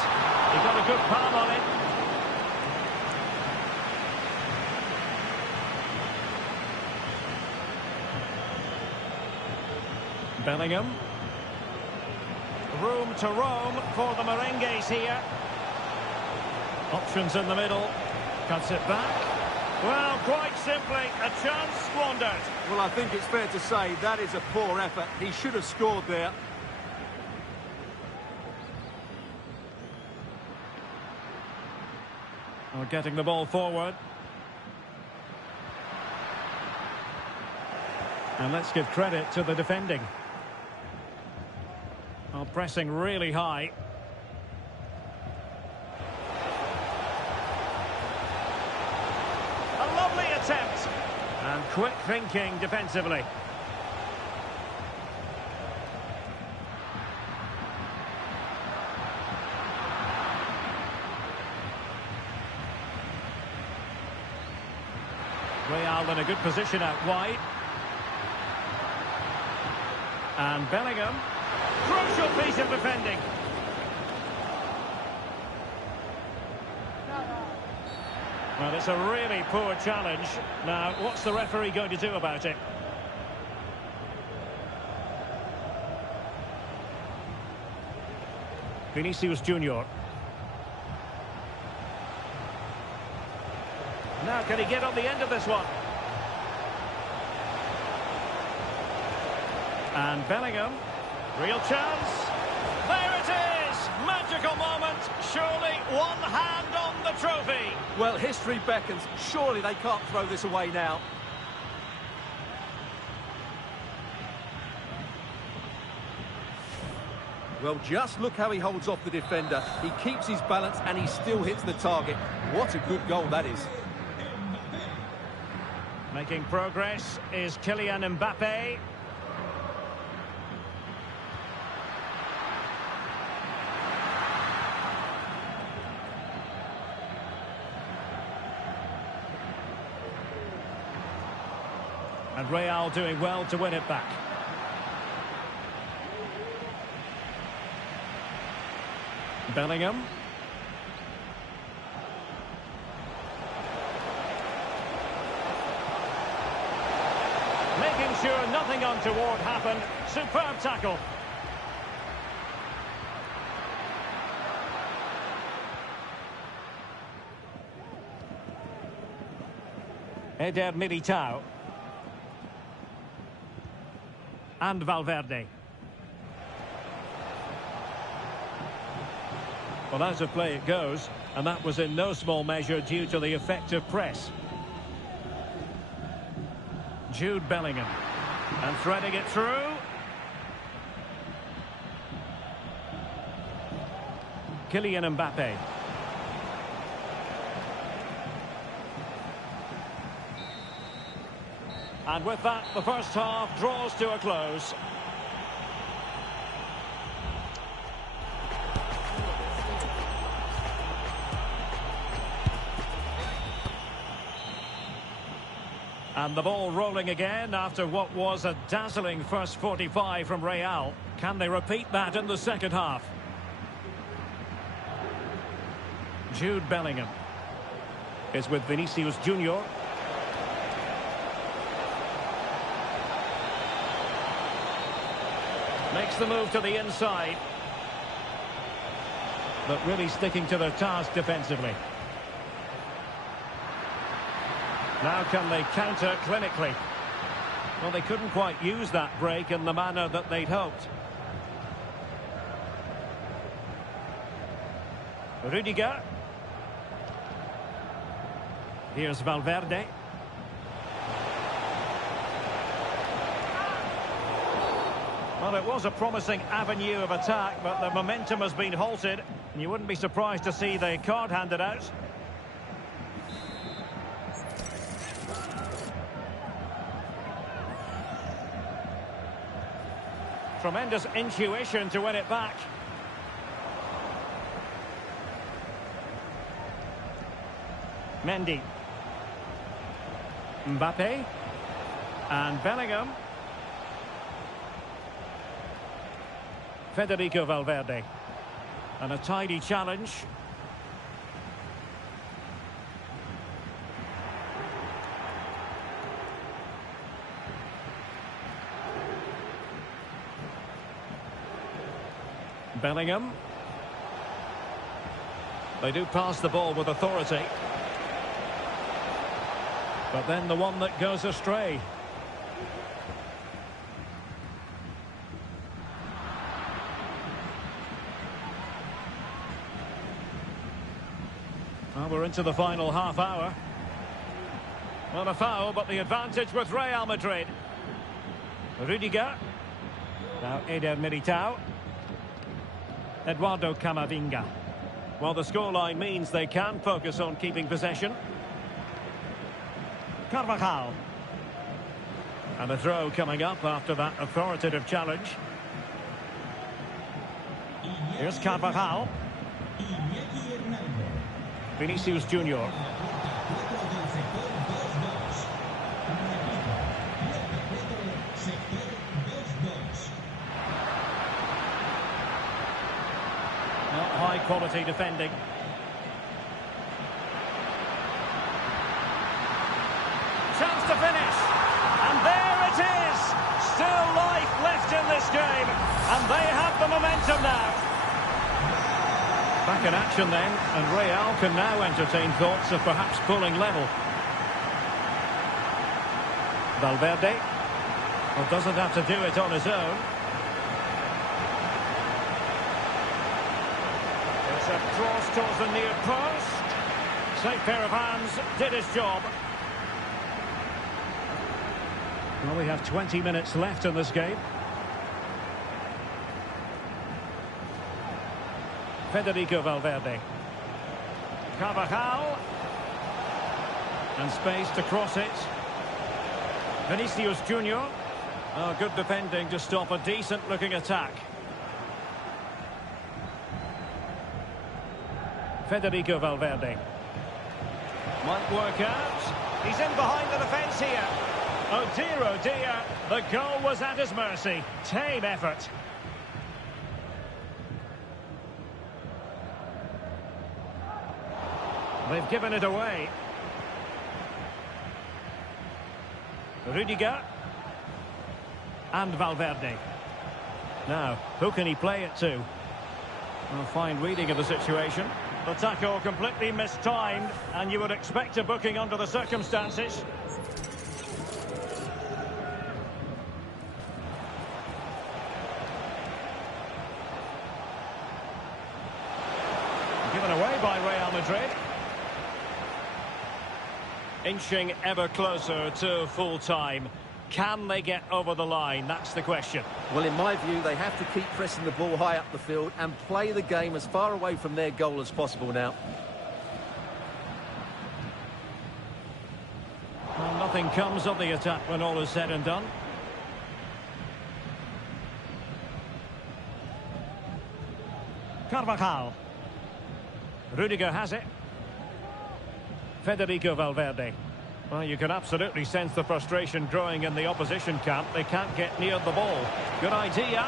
He got a good palm on it. Bellingham. Room to roam for the merengues here. Options in the middle. Cuts it back. Well, quite simply, a chance squandered. Well, I think it's fair to say that is a poor effort. He should have scored there. Well, getting the ball forward. And let's give credit to the defending. Well, pressing really high. A lovely attempt. And quick thinking defensively. Real in a good position out wide. And Bellingham. Crucial piece of defending. Well, it's a really poor challenge. Now, what's the referee going to do about it? Vinicius Junior. Now, can he get on the end of this one? And Bellingham. Real chance. There it is! Magical moment. Surely one hand on the trophy. Well, history beckons. Surely they can't throw this away now. Well, just look how he holds off the defender. He keeps his balance and he still hits the target. What a good goal that is. Making progress is Kylian Mbappe. And Real doing well to win it back. Bellingham. Making sure nothing untoward happened. Superb tackle. Eder Militao. And Valverde. Well, out of play it goes, and that was in no small measure due to the effective press. Jude Bellingham. And threading it through. Kylian Mbappe. And with that, the first half draws to a close. And the ball rolling again after what was a dazzling first 45 from Real. Can they repeat that in the second half? Jude Bellingham is with Vinicius Junior. Makes the move to the inside. But really sticking to their task defensively. Now can they counter clinically? Well, they couldn't quite use that break in the manner that they'd hoped. Rudiger. Here's Valverde. Well, it was a promising avenue of attack, but the momentum has been halted. And you wouldn't be surprised to see the card handed out. Tremendous intuition to win it back. Mendy. Mbappe. And Bellingham. Federico Valverde. And a tidy challenge. Bellingham. They do pass the ball with authority. But then the one that goes astray. Well, we're into the final half hour. Well, a foul, but the advantage with Real Madrid. Rudiger. Now Eder Militao. Eduardo Camavinga. Well, the scoreline means they can focus on keeping possession. Carvajal. And a throw coming up after that authoritative challenge. Here's Carvajal. Vinicius Junior. High quality defending. Chance to finish. And there it is. Still life left in this game. And they have the momentum now. Back in action then. And Real can now entertain thoughts of perhaps pulling level. Valverde. Well, doesn't have to do it on his own. A cross towards the near post. Safe pair of hands, did his job. Well, we have 20 minutes left in this game. Federico Valverde. Carvajal. And space to cross it. Vinicius Junior. Oh, good defending to stop a decent-looking attack. Federico Valverde. Might work out. He's in behind the defence here. Oh dear, the goal was at his mercy. Tame effort. They've given it away. Rudiger. And Valverde. Now, who can he play it to? Well, fine reading of the situation. The tackle completely mistimed, and you would expect a booking under the circumstances. Given away by Real Madrid. Inching ever closer to full time. Can they get over the line? That's the question. Well, in my view, they have to keep pressing the ball high up the field and play the game as far away from their goal as possible now. Well, nothing comes of the attack when all is said and done. Carvajal. Rudiger has it. Federico Valverde. Well, you can absolutely sense the frustration growing in the opposition camp. They can't get near the ball. Good idea.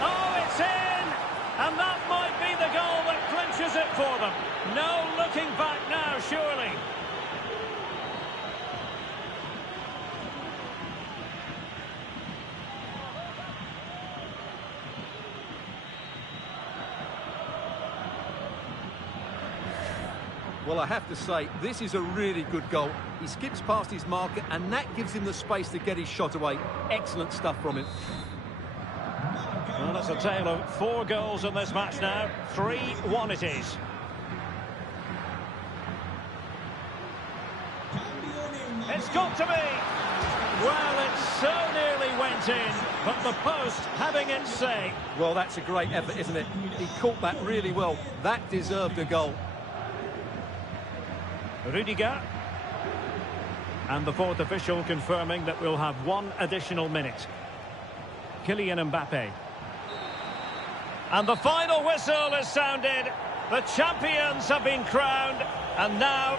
Oh, it's in! And that might be the goal that clinches it for them. No looking back now, surely. Well, I have to say, this is a really good goal. He skips past his marker, and that gives him the space to get his shot away. Excellent stuff from him. Well, that's a tale of 4 goals in this match now. 3-1 it is. It's got to be. Well, it so nearly went in, but the post having its say. Well, that's a great effort, isn't it? He caught that really well. That deserved a goal. Rudiger. And the fourth official confirming that we'll have 1 additional minute. Kylian Mbappe. And the final whistle is sounded. The champions have been crowned. And now...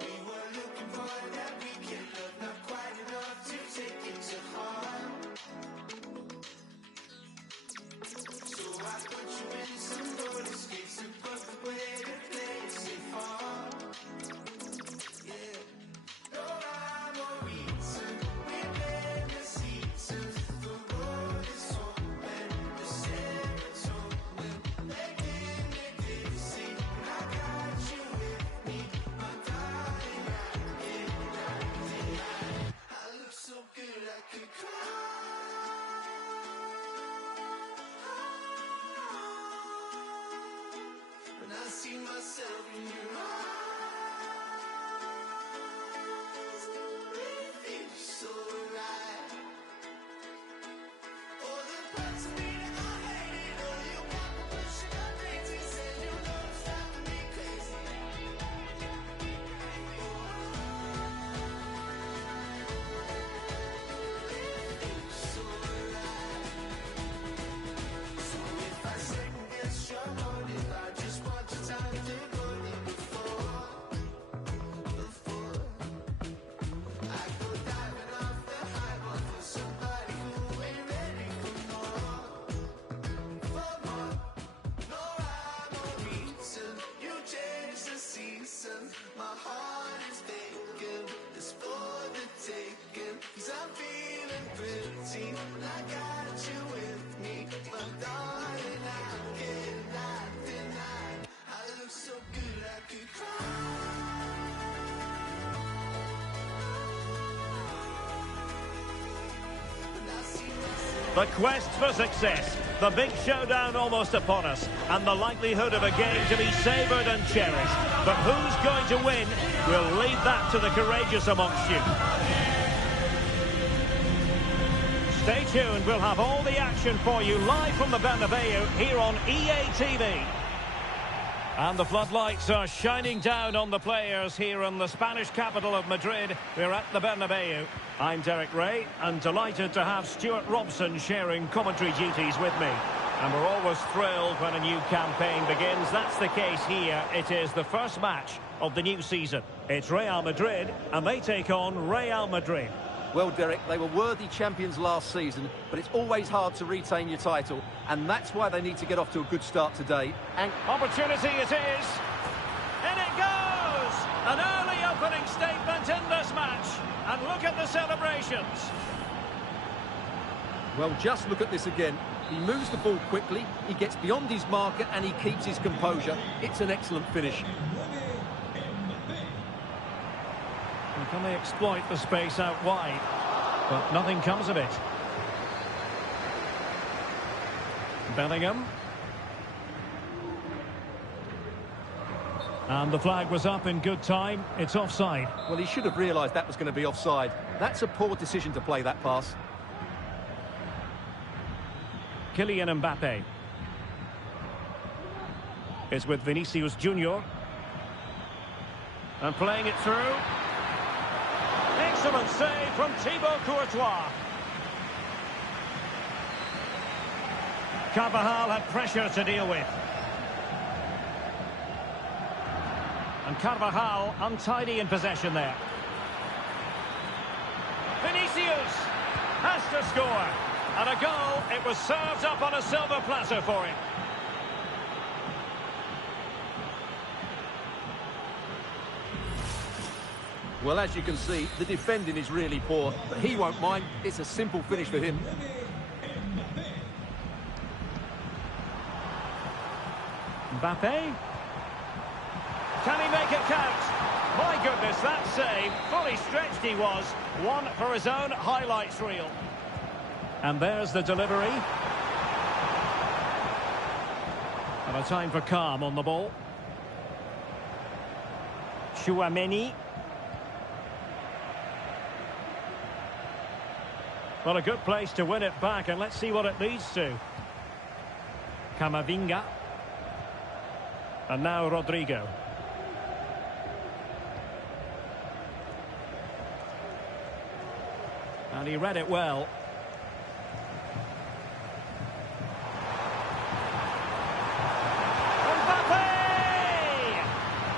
We were looking for that weekend, but not quite enough to take The quest for success. The big showdown almost upon us. And the likelihood of a game to be savoured and cherished. But who's going to win? We'll leave that to the courageous amongst you. Stay tuned. We'll have all the action for you live from the Bernabeu here on EA TV. And the floodlights are shining down on the players here in the Spanish capital of Madrid. We're at the Bernabeu. I'm Derek Ray, and delighted to have Stuart Robson sharing commentary duties with me. And we're always thrilled when a new campaign begins. That's the case here. It is the first match of the new season. It's Real Madrid, and they take on Real Madrid. Well, Derek, they were worthy champions last season, but it's always hard to retain your title, and that's why they need to get off to a good start today. And opportunity it is. In it goes! An early opening statement in this match. And look at the celebrations. Well, just look at this again. He moves the ball quickly, he gets beyond his marker, and he keeps his composure. It's an excellent finish. And can they exploit the space out wide? But nothing comes of it. Bellingham. And the flag was up in good time. It's offside. Well, he should have realised that was going to be offside. That's a poor decision to play that pass. Kylian Mbappe. It's with Vinicius Junior. And playing it through. Excellent save from Thibaut Courtois. Carvajal had pressure to deal with. And Carvajal untidy in possession there. Vinicius has to score. And a goal, it was served up on a silver platter for him. Well, as you can see, the defending is really poor, but he won't mind. It's a simple finish for him. Mbappe. Can he make it count? My goodness, that save. Fully stretched he was. One for his own highlights reel. And there's the delivery. And a time for calm on the ball. Tchouaméni. Well, a good place to win it back, and let's see what it leads to. Camavinga. And now Rodrigo. And he read it well. Mbappe!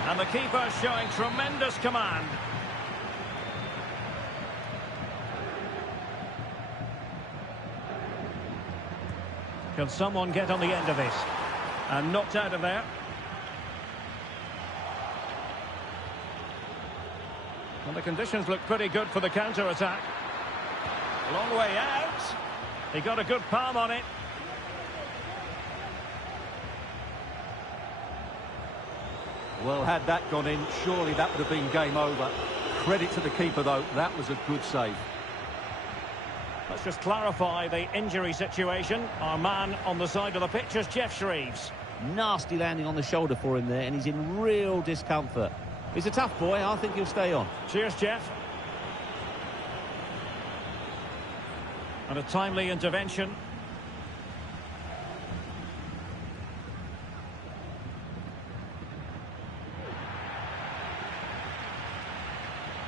And the keeper showing tremendous command. Can someone get on the end of this? And knocked out of there. Well, the conditions look pretty good for the counter-attack. Long way out. He got a good palm on it. Well, had that gone in, surely that would have been game over. Credit to the keeper, though. That was a good save. Let's just clarify the injury situation. Our man on the side of the pitch is Jeff Shreves. Nasty landing on the shoulder for him there, and he's in real discomfort. He's a tough boy. I think he'll stay on. Cheers, Jeff. And a timely intervention.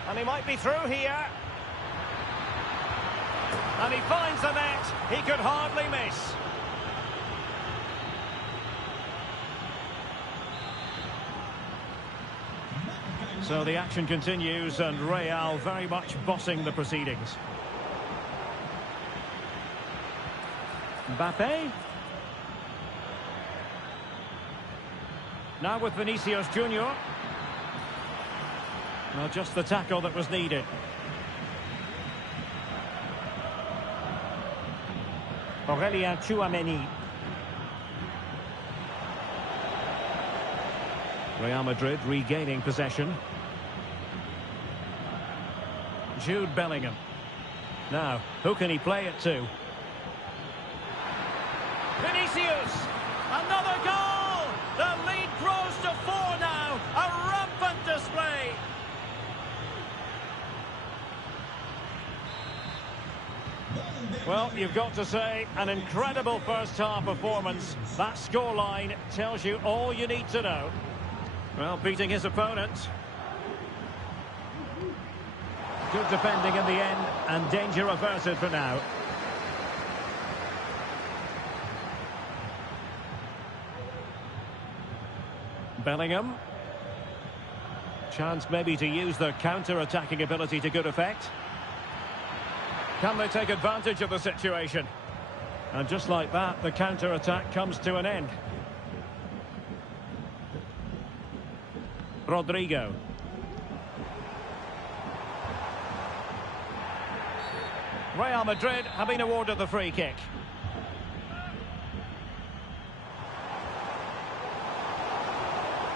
And he might be through here. And he finds the net. He could hardly miss. So the action continues, and Real very much bossing the proceedings. Mbappe. Now with Vinicius Junior. Well, just the tackle that was needed. Aurélien Tchouaméni. Real Madrid regaining possession. Jude Bellingham. Now, who can he play it to? Vinicius! Another goal! The lead grows to 4 now. A rampant display. Well, you've got to say, an incredible first-half performance. That scoreline tells you all you need to know. Well, beating his opponent. Good defending in the end, and danger averted for now. Bellingham. Chance maybe to use their counter-attacking ability to good effect. Can they take advantage of the situation? And just like that, the counter-attack comes to an end. Rodrigo. Real Madrid have been awarded the free kick.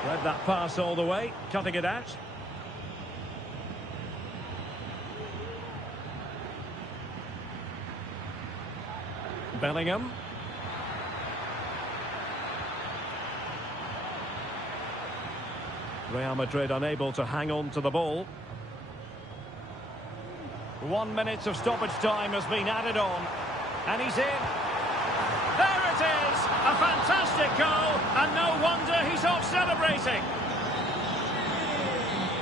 Read that pass all the way, cutting it out. Bellingham. Real Madrid unable to hang on to the ball. 1 minute of stoppage time has been added on. And he's in. There it is! A fantastic goal, and no wonder he's off celebrating.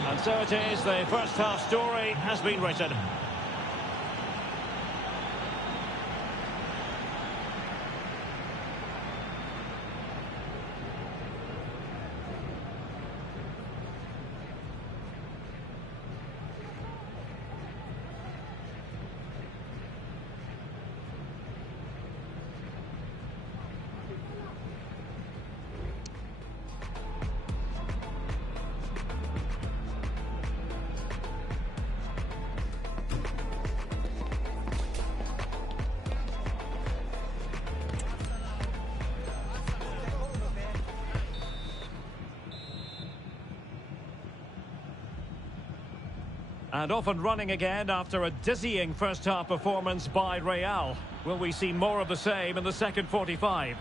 And so it is, the first half story has been written. And off and running again after a dizzying first-half performance by Real. Will we see more of the same in the second 45?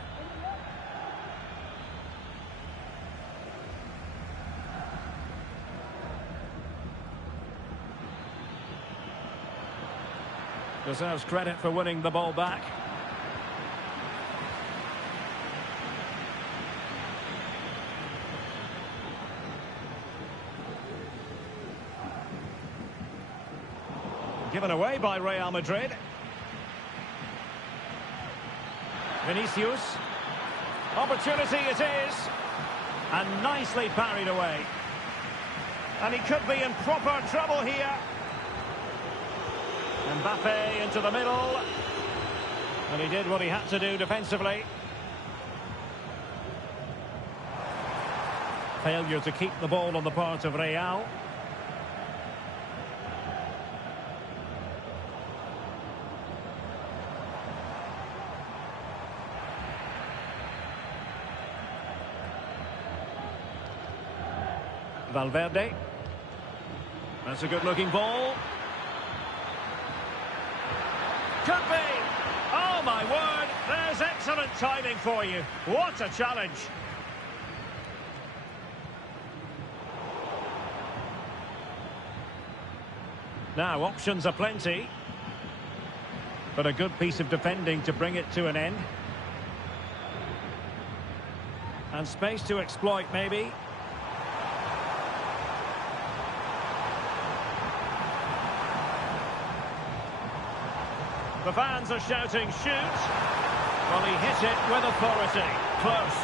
Deserves credit for winning the ball back. Given away by Real Madrid. Vinicius. Opportunity it is. And nicely parried away. And he could be in proper trouble here. Mbappe into the middle. And he did what he had to do defensively. Failure to keep the ball on the part of Real. Valverde. That's a good-looking ball. Could be. Oh, my word. There's excellent timing for you. What a challenge. Now, options are plenty. But a good piece of defending to bring it to an end. And space to exploit, maybe. The fans are shouting, shoot. Well, he hit it with authority. Close.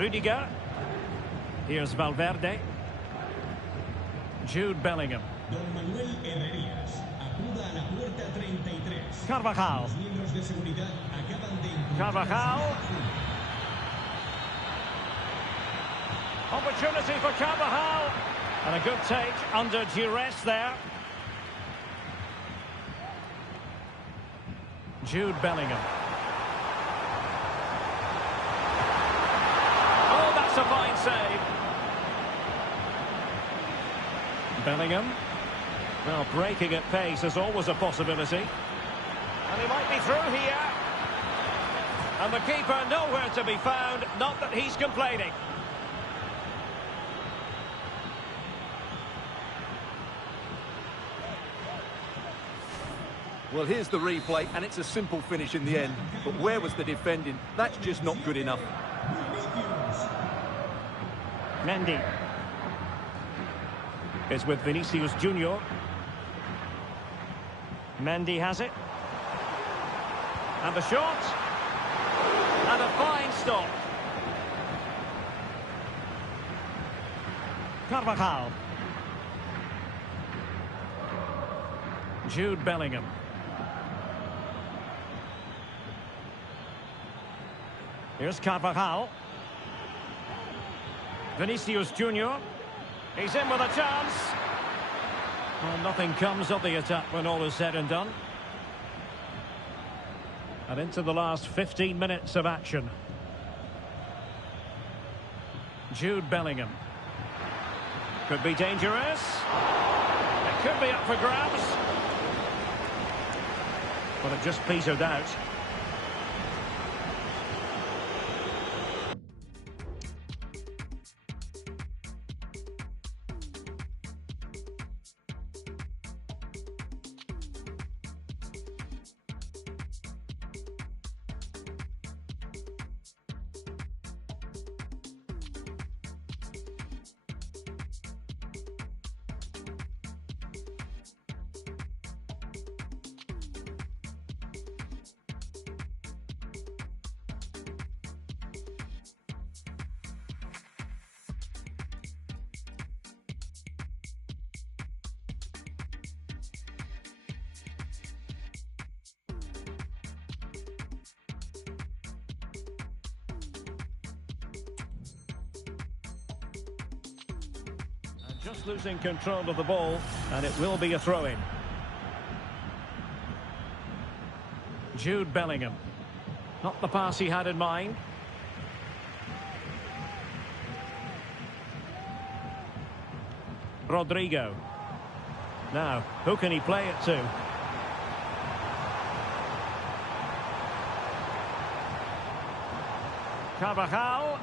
Rudiger. Here's Valverde. Jude Bellingham. Don Manuel Herrerías acuda a la puerta 33. Carvajal. Los miembros de seguridad acaban de encontrar Carvajal. Opportunity for Carvajal. And a good take under duress there. Jude Bellingham. Oh, that's a fine save. Bellingham. Well, breaking at pace is always a possibility. And he might be through here. And the keeper nowhere to be found, not that he's complaining. Well, here's the replay, and it's a simple finish in the end. But where was the defending? That's just not good enough. Mendy is with Vinicius Junior. Mendy has it. And the shot. And a fine stop. Carvajal. Jude Bellingham. Here's Carvajal. Vinicius Junior. He's in with a chance. Well, nothing comes of the attack when all is said and done. And into the last 15 minutes of action. Jude Bellingham. Could be dangerous. It could be up for grabs. But it just petered out. Just losing control of the ball, and it will be a throw-in. Jude Bellingham. Not the pass he had in mind. Rodrigo. Now, who can he play it to? Carvajal.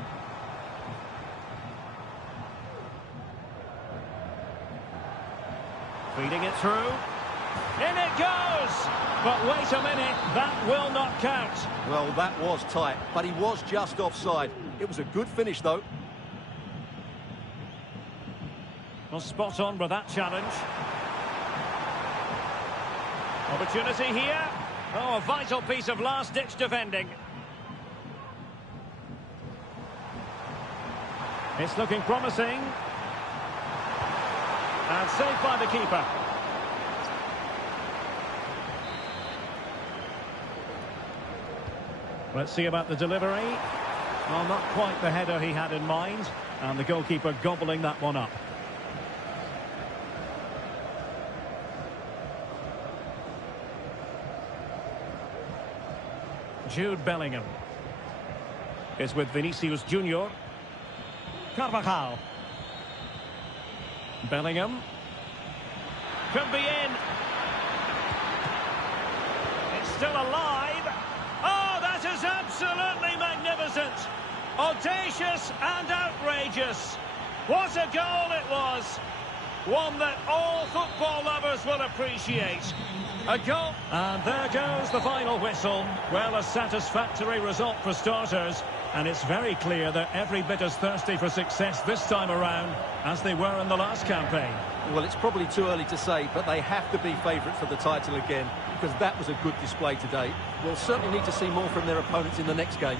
Feeding it through. In it goes! But wait a minute, that will not count. Well, that was tight, but he was just offside. It was a good finish, though. Well, spot on with that challenge. Opportunity here. Oh, a vital piece of last-ditch defending. It's looking promising. And saved by the keeper. Let's see about the delivery. Well, not quite the header he had in mind. And the goalkeeper gobbling that one up. Jude Bellingham is with Vinicius Junior. Carvajal. Bellingham. Could be in. It's still alive. Oh, that is absolutely magnificent. Audacious and outrageous. What a goal it was. One that all football lovers will appreciate. A goal. And there goes the final whistle. Well, a satisfactory result for starters. And it's very clear that every bit as thirsty for success this time around as they were in the last campaign. Well, it's probably too early to say, but they have to be favourites for the title again, because that was a good display today. We'll certainly need to see more from their opponents in the next game.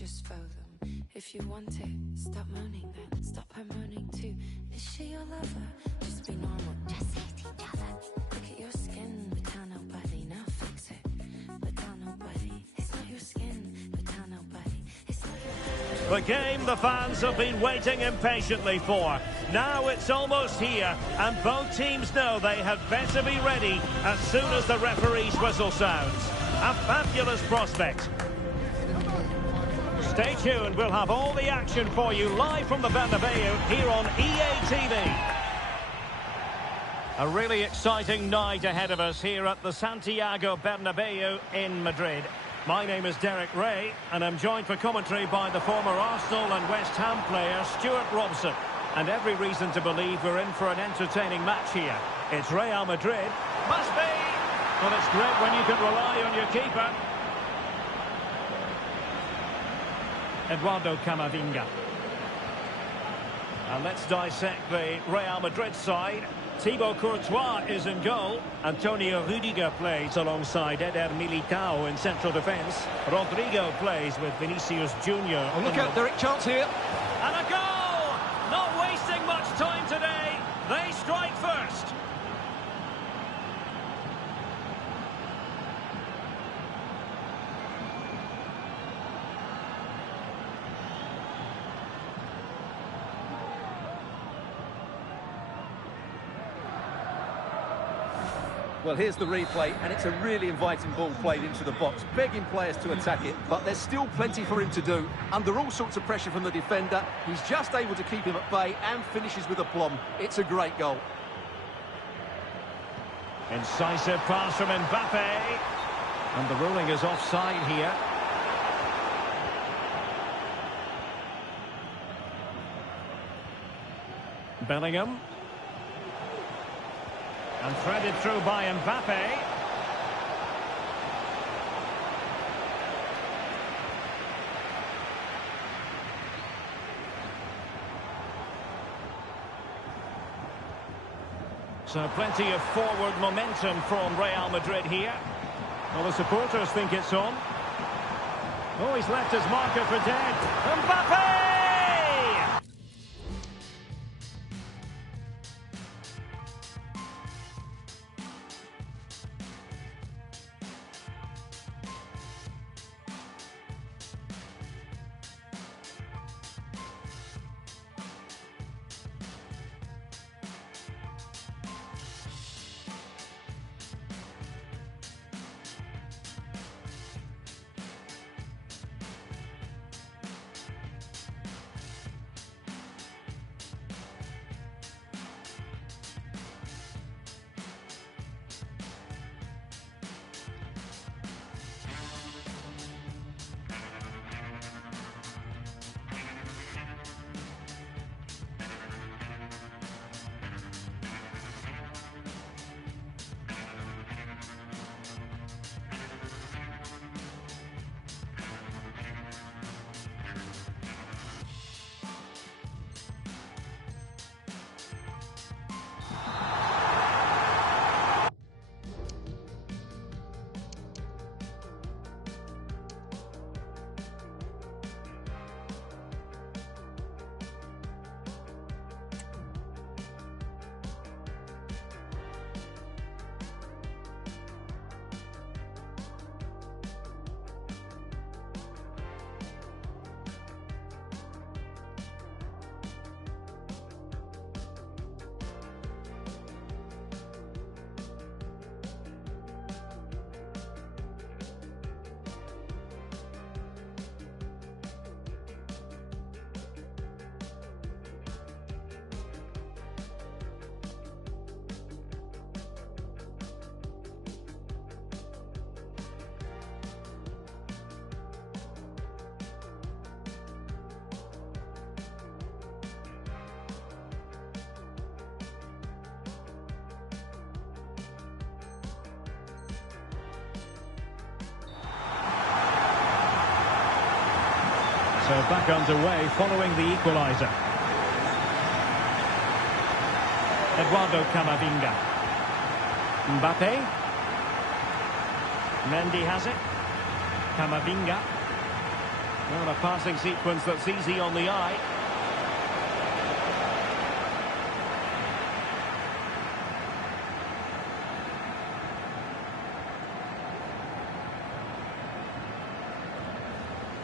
just throw them. If you want it, stop moaning then. Stop her moaning too. Is she your lover? Just be normal. Just hate each other. Look at your skin, but tell nobody. Now fix it, but tell nobody. It's not your skin, but tell nobody. It's not your... The game the fans have been waiting impatiently for. Now it's almost here, and both teams know they had better be ready as soon as the referee's whistle sounds. A fabulous prospect. Stay tuned, we'll have all the action for you live from the Bernabeu here on EA TV. A really exciting night ahead of us here at the Santiago Bernabeu in Madrid. My name is Derek Ray, and I'm joined for commentary by the former Arsenal and West Ham player Stuart Robson. And every reason to believe we're in for an entertaining match here. It's Real Madrid. Must be! Well, it's great when you can rely on your keeper. Eduardo Camavinga. And let's dissect the Real Madrid side. Thibaut Courtois is in goal. Antonio Rudiger plays alongside Eder Militao in central defence. Rodrigo plays with Vinicius Junior. Oh, look out, Derek, chance here. And a goal! Not wasting much time today. They strike first. Well, here's the replay, and it's a really inviting ball played into the box, begging players to attack it, but there's still plenty for him to do. Under all sorts of pressure from the defender, he's just able to keep him at bay and finishes with aplomb. It's a great goal. Incisive pass from Mbappe. And the ruling is offside here. Bellingham. And threaded through by Mbappe. So plenty of forward momentum from Real Madrid here. Well, the supporters think it's on. Oh, he's left his marker for dead. Mbappe! So back underway following the equaliser. Eduardo Camavinga. Mbappe. Mendy has it. Camavinga. Well, a passing sequence that's easy on the eye.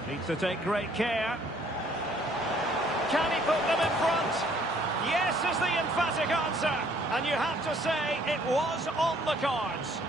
Needs to take great care. Can he put them in front? Yes is the emphatic answer. And you have to say it was on the cards.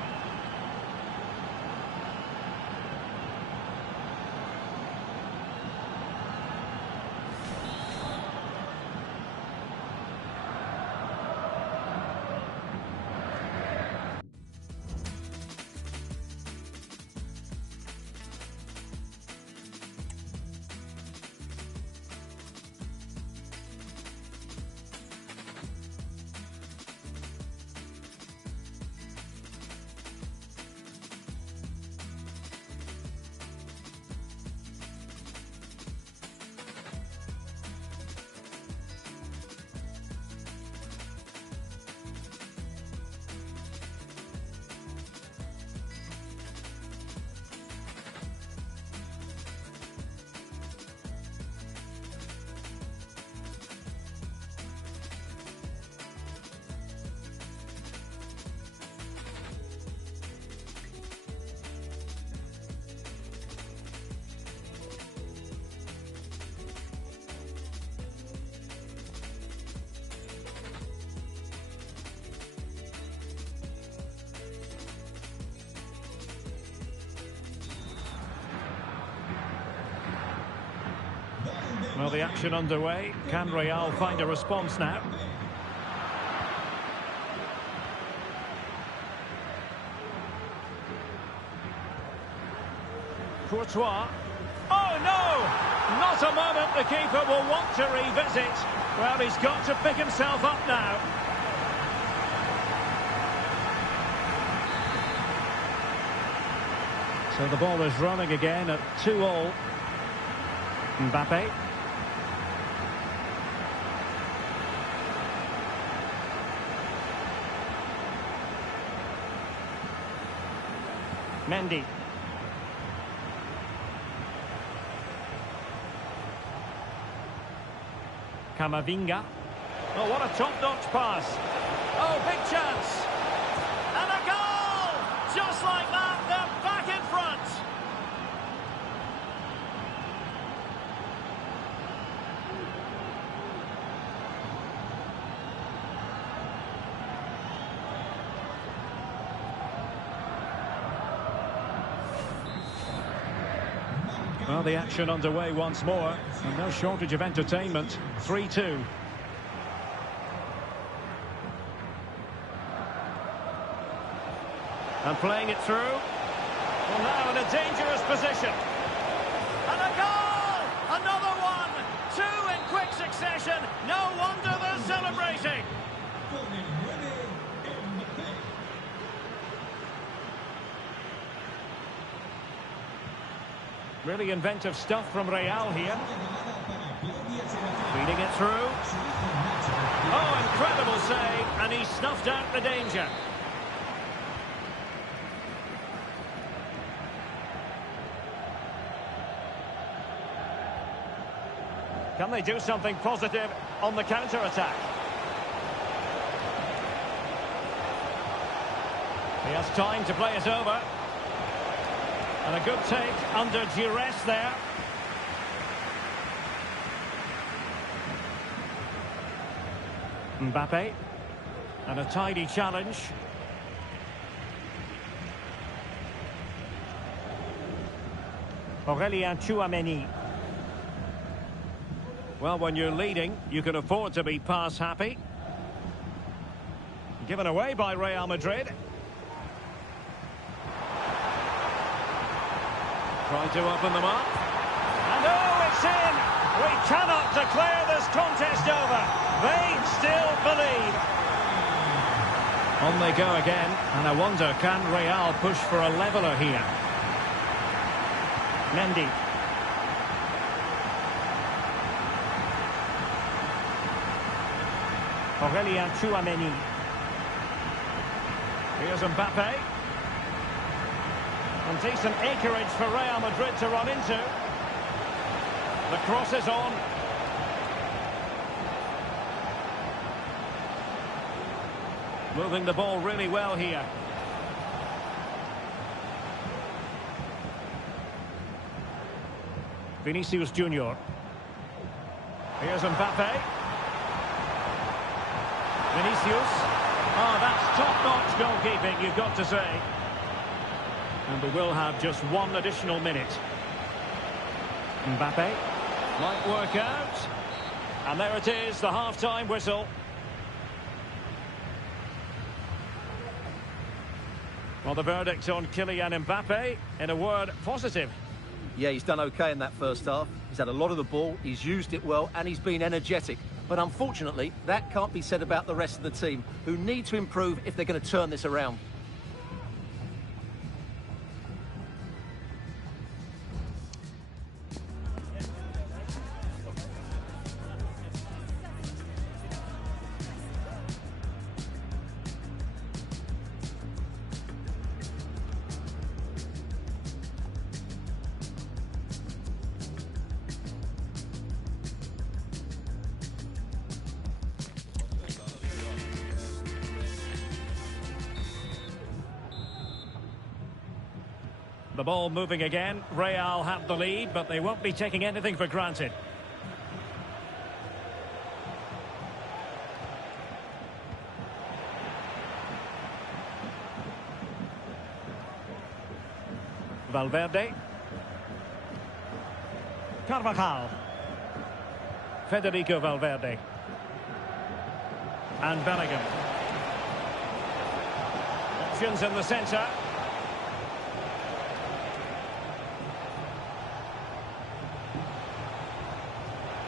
Well, the action underway. Can Real find a response now? Courtois. Oh, no! Not a moment the keeper will want to revisit. Well, he's got to pick himself up now. So the ball is running again at 2-2. Mbappe. Mendy. Camavinga. Oh, what a top-notch pass. Oh, big chance. And a goal! Just like that, they're back in front. Well, the action underway once more, and no shortage of entertainment. 3-2. And playing it through. Well, now in a dangerous position. And a goal! Another one! Two in quick succession. No wonder they're celebrating. Really inventive stuff from Real here. Feeding it through. Oh, incredible save, and he snuffed out the danger. Can they do something positive on the counter-attack? He has time to play it over. And a good take under duress there. Mbappe. And a tidy challenge. Aurélien Tchouaméni. Well, when you're leading, you can afford to be pass happy. Given away by Real Madrid. Trying to open them up. And oh, it's in! We cannot declare this contest over. They still believe. On they go again. And I wonder, can Real push for a leveller here? Mendy. Aurélien Tchouaméni. Here's Mbappe. And decent acreage for Real Madrid to run into. The cross is on. Moving the ball really well here. Vinicius Junior. Here's Mbappe. Vinicius. Oh, that's top-notch goalkeeping, you've got to say. And we will have just one additional minute. Mbappe might work out. And there it is, the half-time whistle. Well, the verdict on Kylian Mbappe, in a word, positive. Yeah, he's done okay in that first half. He's had a lot of the ball, he's used it well, and he's been energetic. But unfortunately, that can't be said about the rest of the team, who need to improve if they're going to turn this around. The ball moving again. Real have the lead, but they won't be taking anything for granted. Valverde. Carvajal. Federico Valverde. And Bellingham. Options in the centre.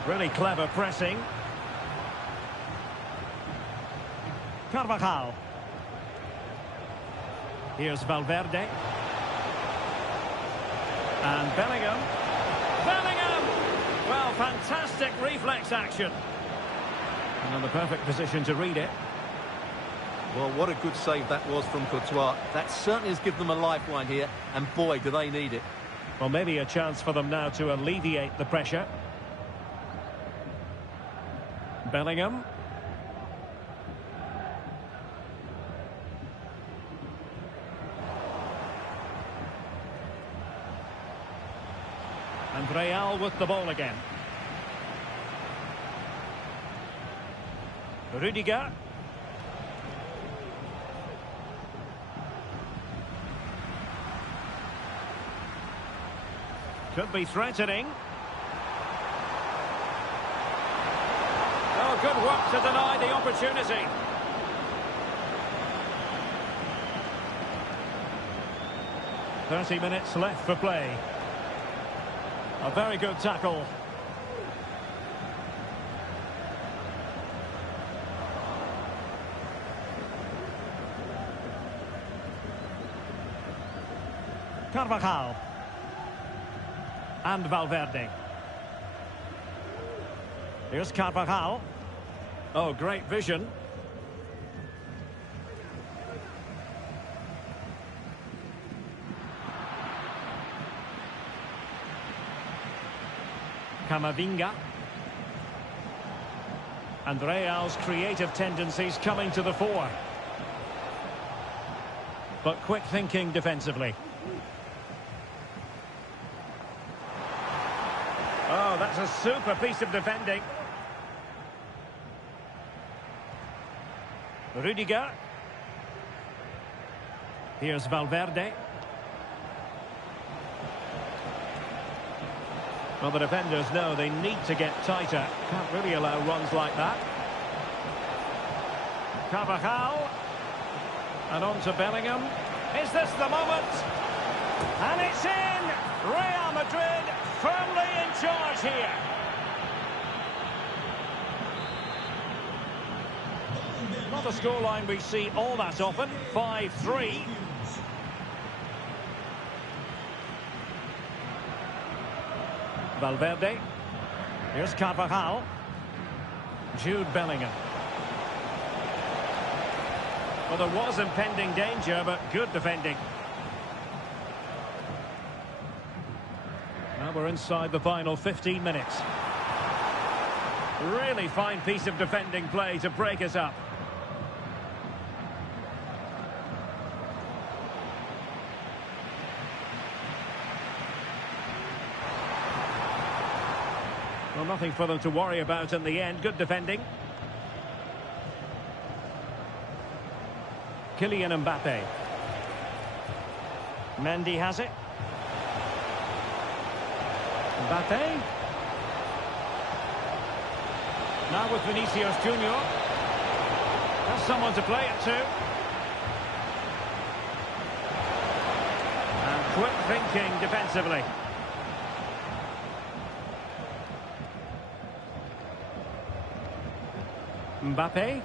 Really clever pressing. Carvajal. Here's Valverde. And Bellingham. Bellingham! Well, fantastic reflex action. And in the perfect position to read it. Well, what a good save that was from Courtois. That certainly has given them a lifeline here, and boy, do they need it. Well, maybe a chance for them now to alleviate the pressure. Bellingham. And Real with the ball again. Rudiger. Could be threatening. Oh, good work to deny the opportunity. "30 minutes left for play. A very good tackle. Carvajal. And Valverde. Here's Carvajal. Oh, great vision. Camavinga. And Real's creative tendencies coming to the fore. But quick thinking defensively. Oh, that's a super piece of defending. Rudiger. Here's Valverde. Well, the defenders know they need to get tighter. Can't really allow runs like that. Carvajal. And on to Bellingham. Is this the moment? And it's in! Real Madrid firmly in charge here. Not a scoreline we see all that often. 5-3. Valverde. Here's Carvajal. Jude Bellingham. Well, there was impending danger, but good defending. Now we're inside the final 15 minutes. Really fine piece of defending play to break us up. Well, nothing for them to worry about in the end. Good defending. Kylian Mbappe. Mendy has it. Mbappe. Now with Vinicius Junior. Has someone to play it to. And quick thinking defensively. Mbappe.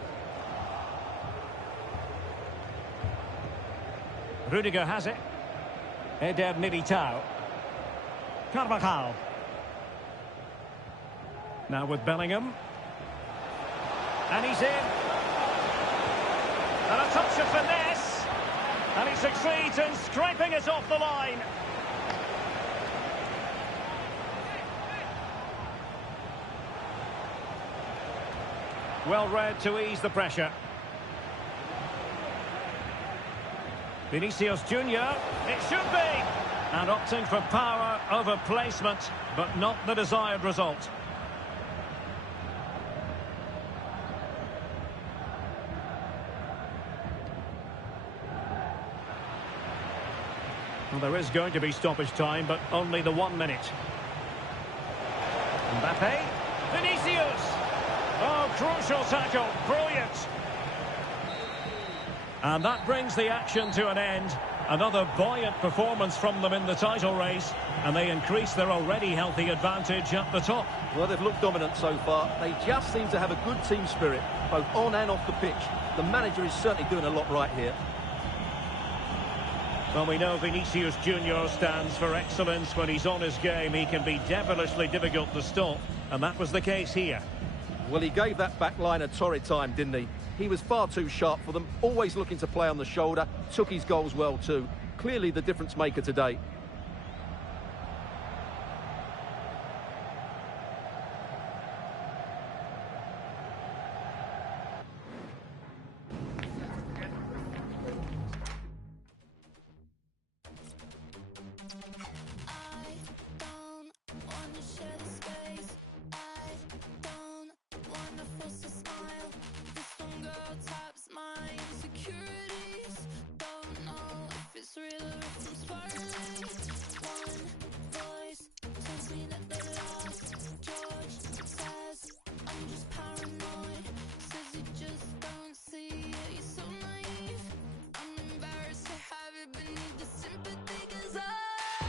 Rudiger has it. Eder Militao. Carvajal. Now with Bellingham. And he's in. And a touch of finesse. And he succeeds in scraping it off the line. Well read to ease the pressure. Vinicius Junior, it should be. And opting for power over placement, but not the desired result. Well, there is going to be stoppage time, but only the 1 minute. Mbappe. Vinicius. Oh, crucial tackle. Brilliant. And that brings the action to an end. Another buoyant performance from them in the title race. And they increase their already healthy advantage at the top. Well, they've looked dominant so far. They just seem to have a good team spirit, both on and off the pitch. The manager is certainly doing a lot right here. Well, we know Vinicius Junior stands for excellence. When he's on his game, he can be devilishly difficult to stop. And that was the case here. Well, he gave that back line a torrid time, didn't he? He was far too sharp for them, always looking to play on the shoulder, took his goals well too. Clearly the difference maker today.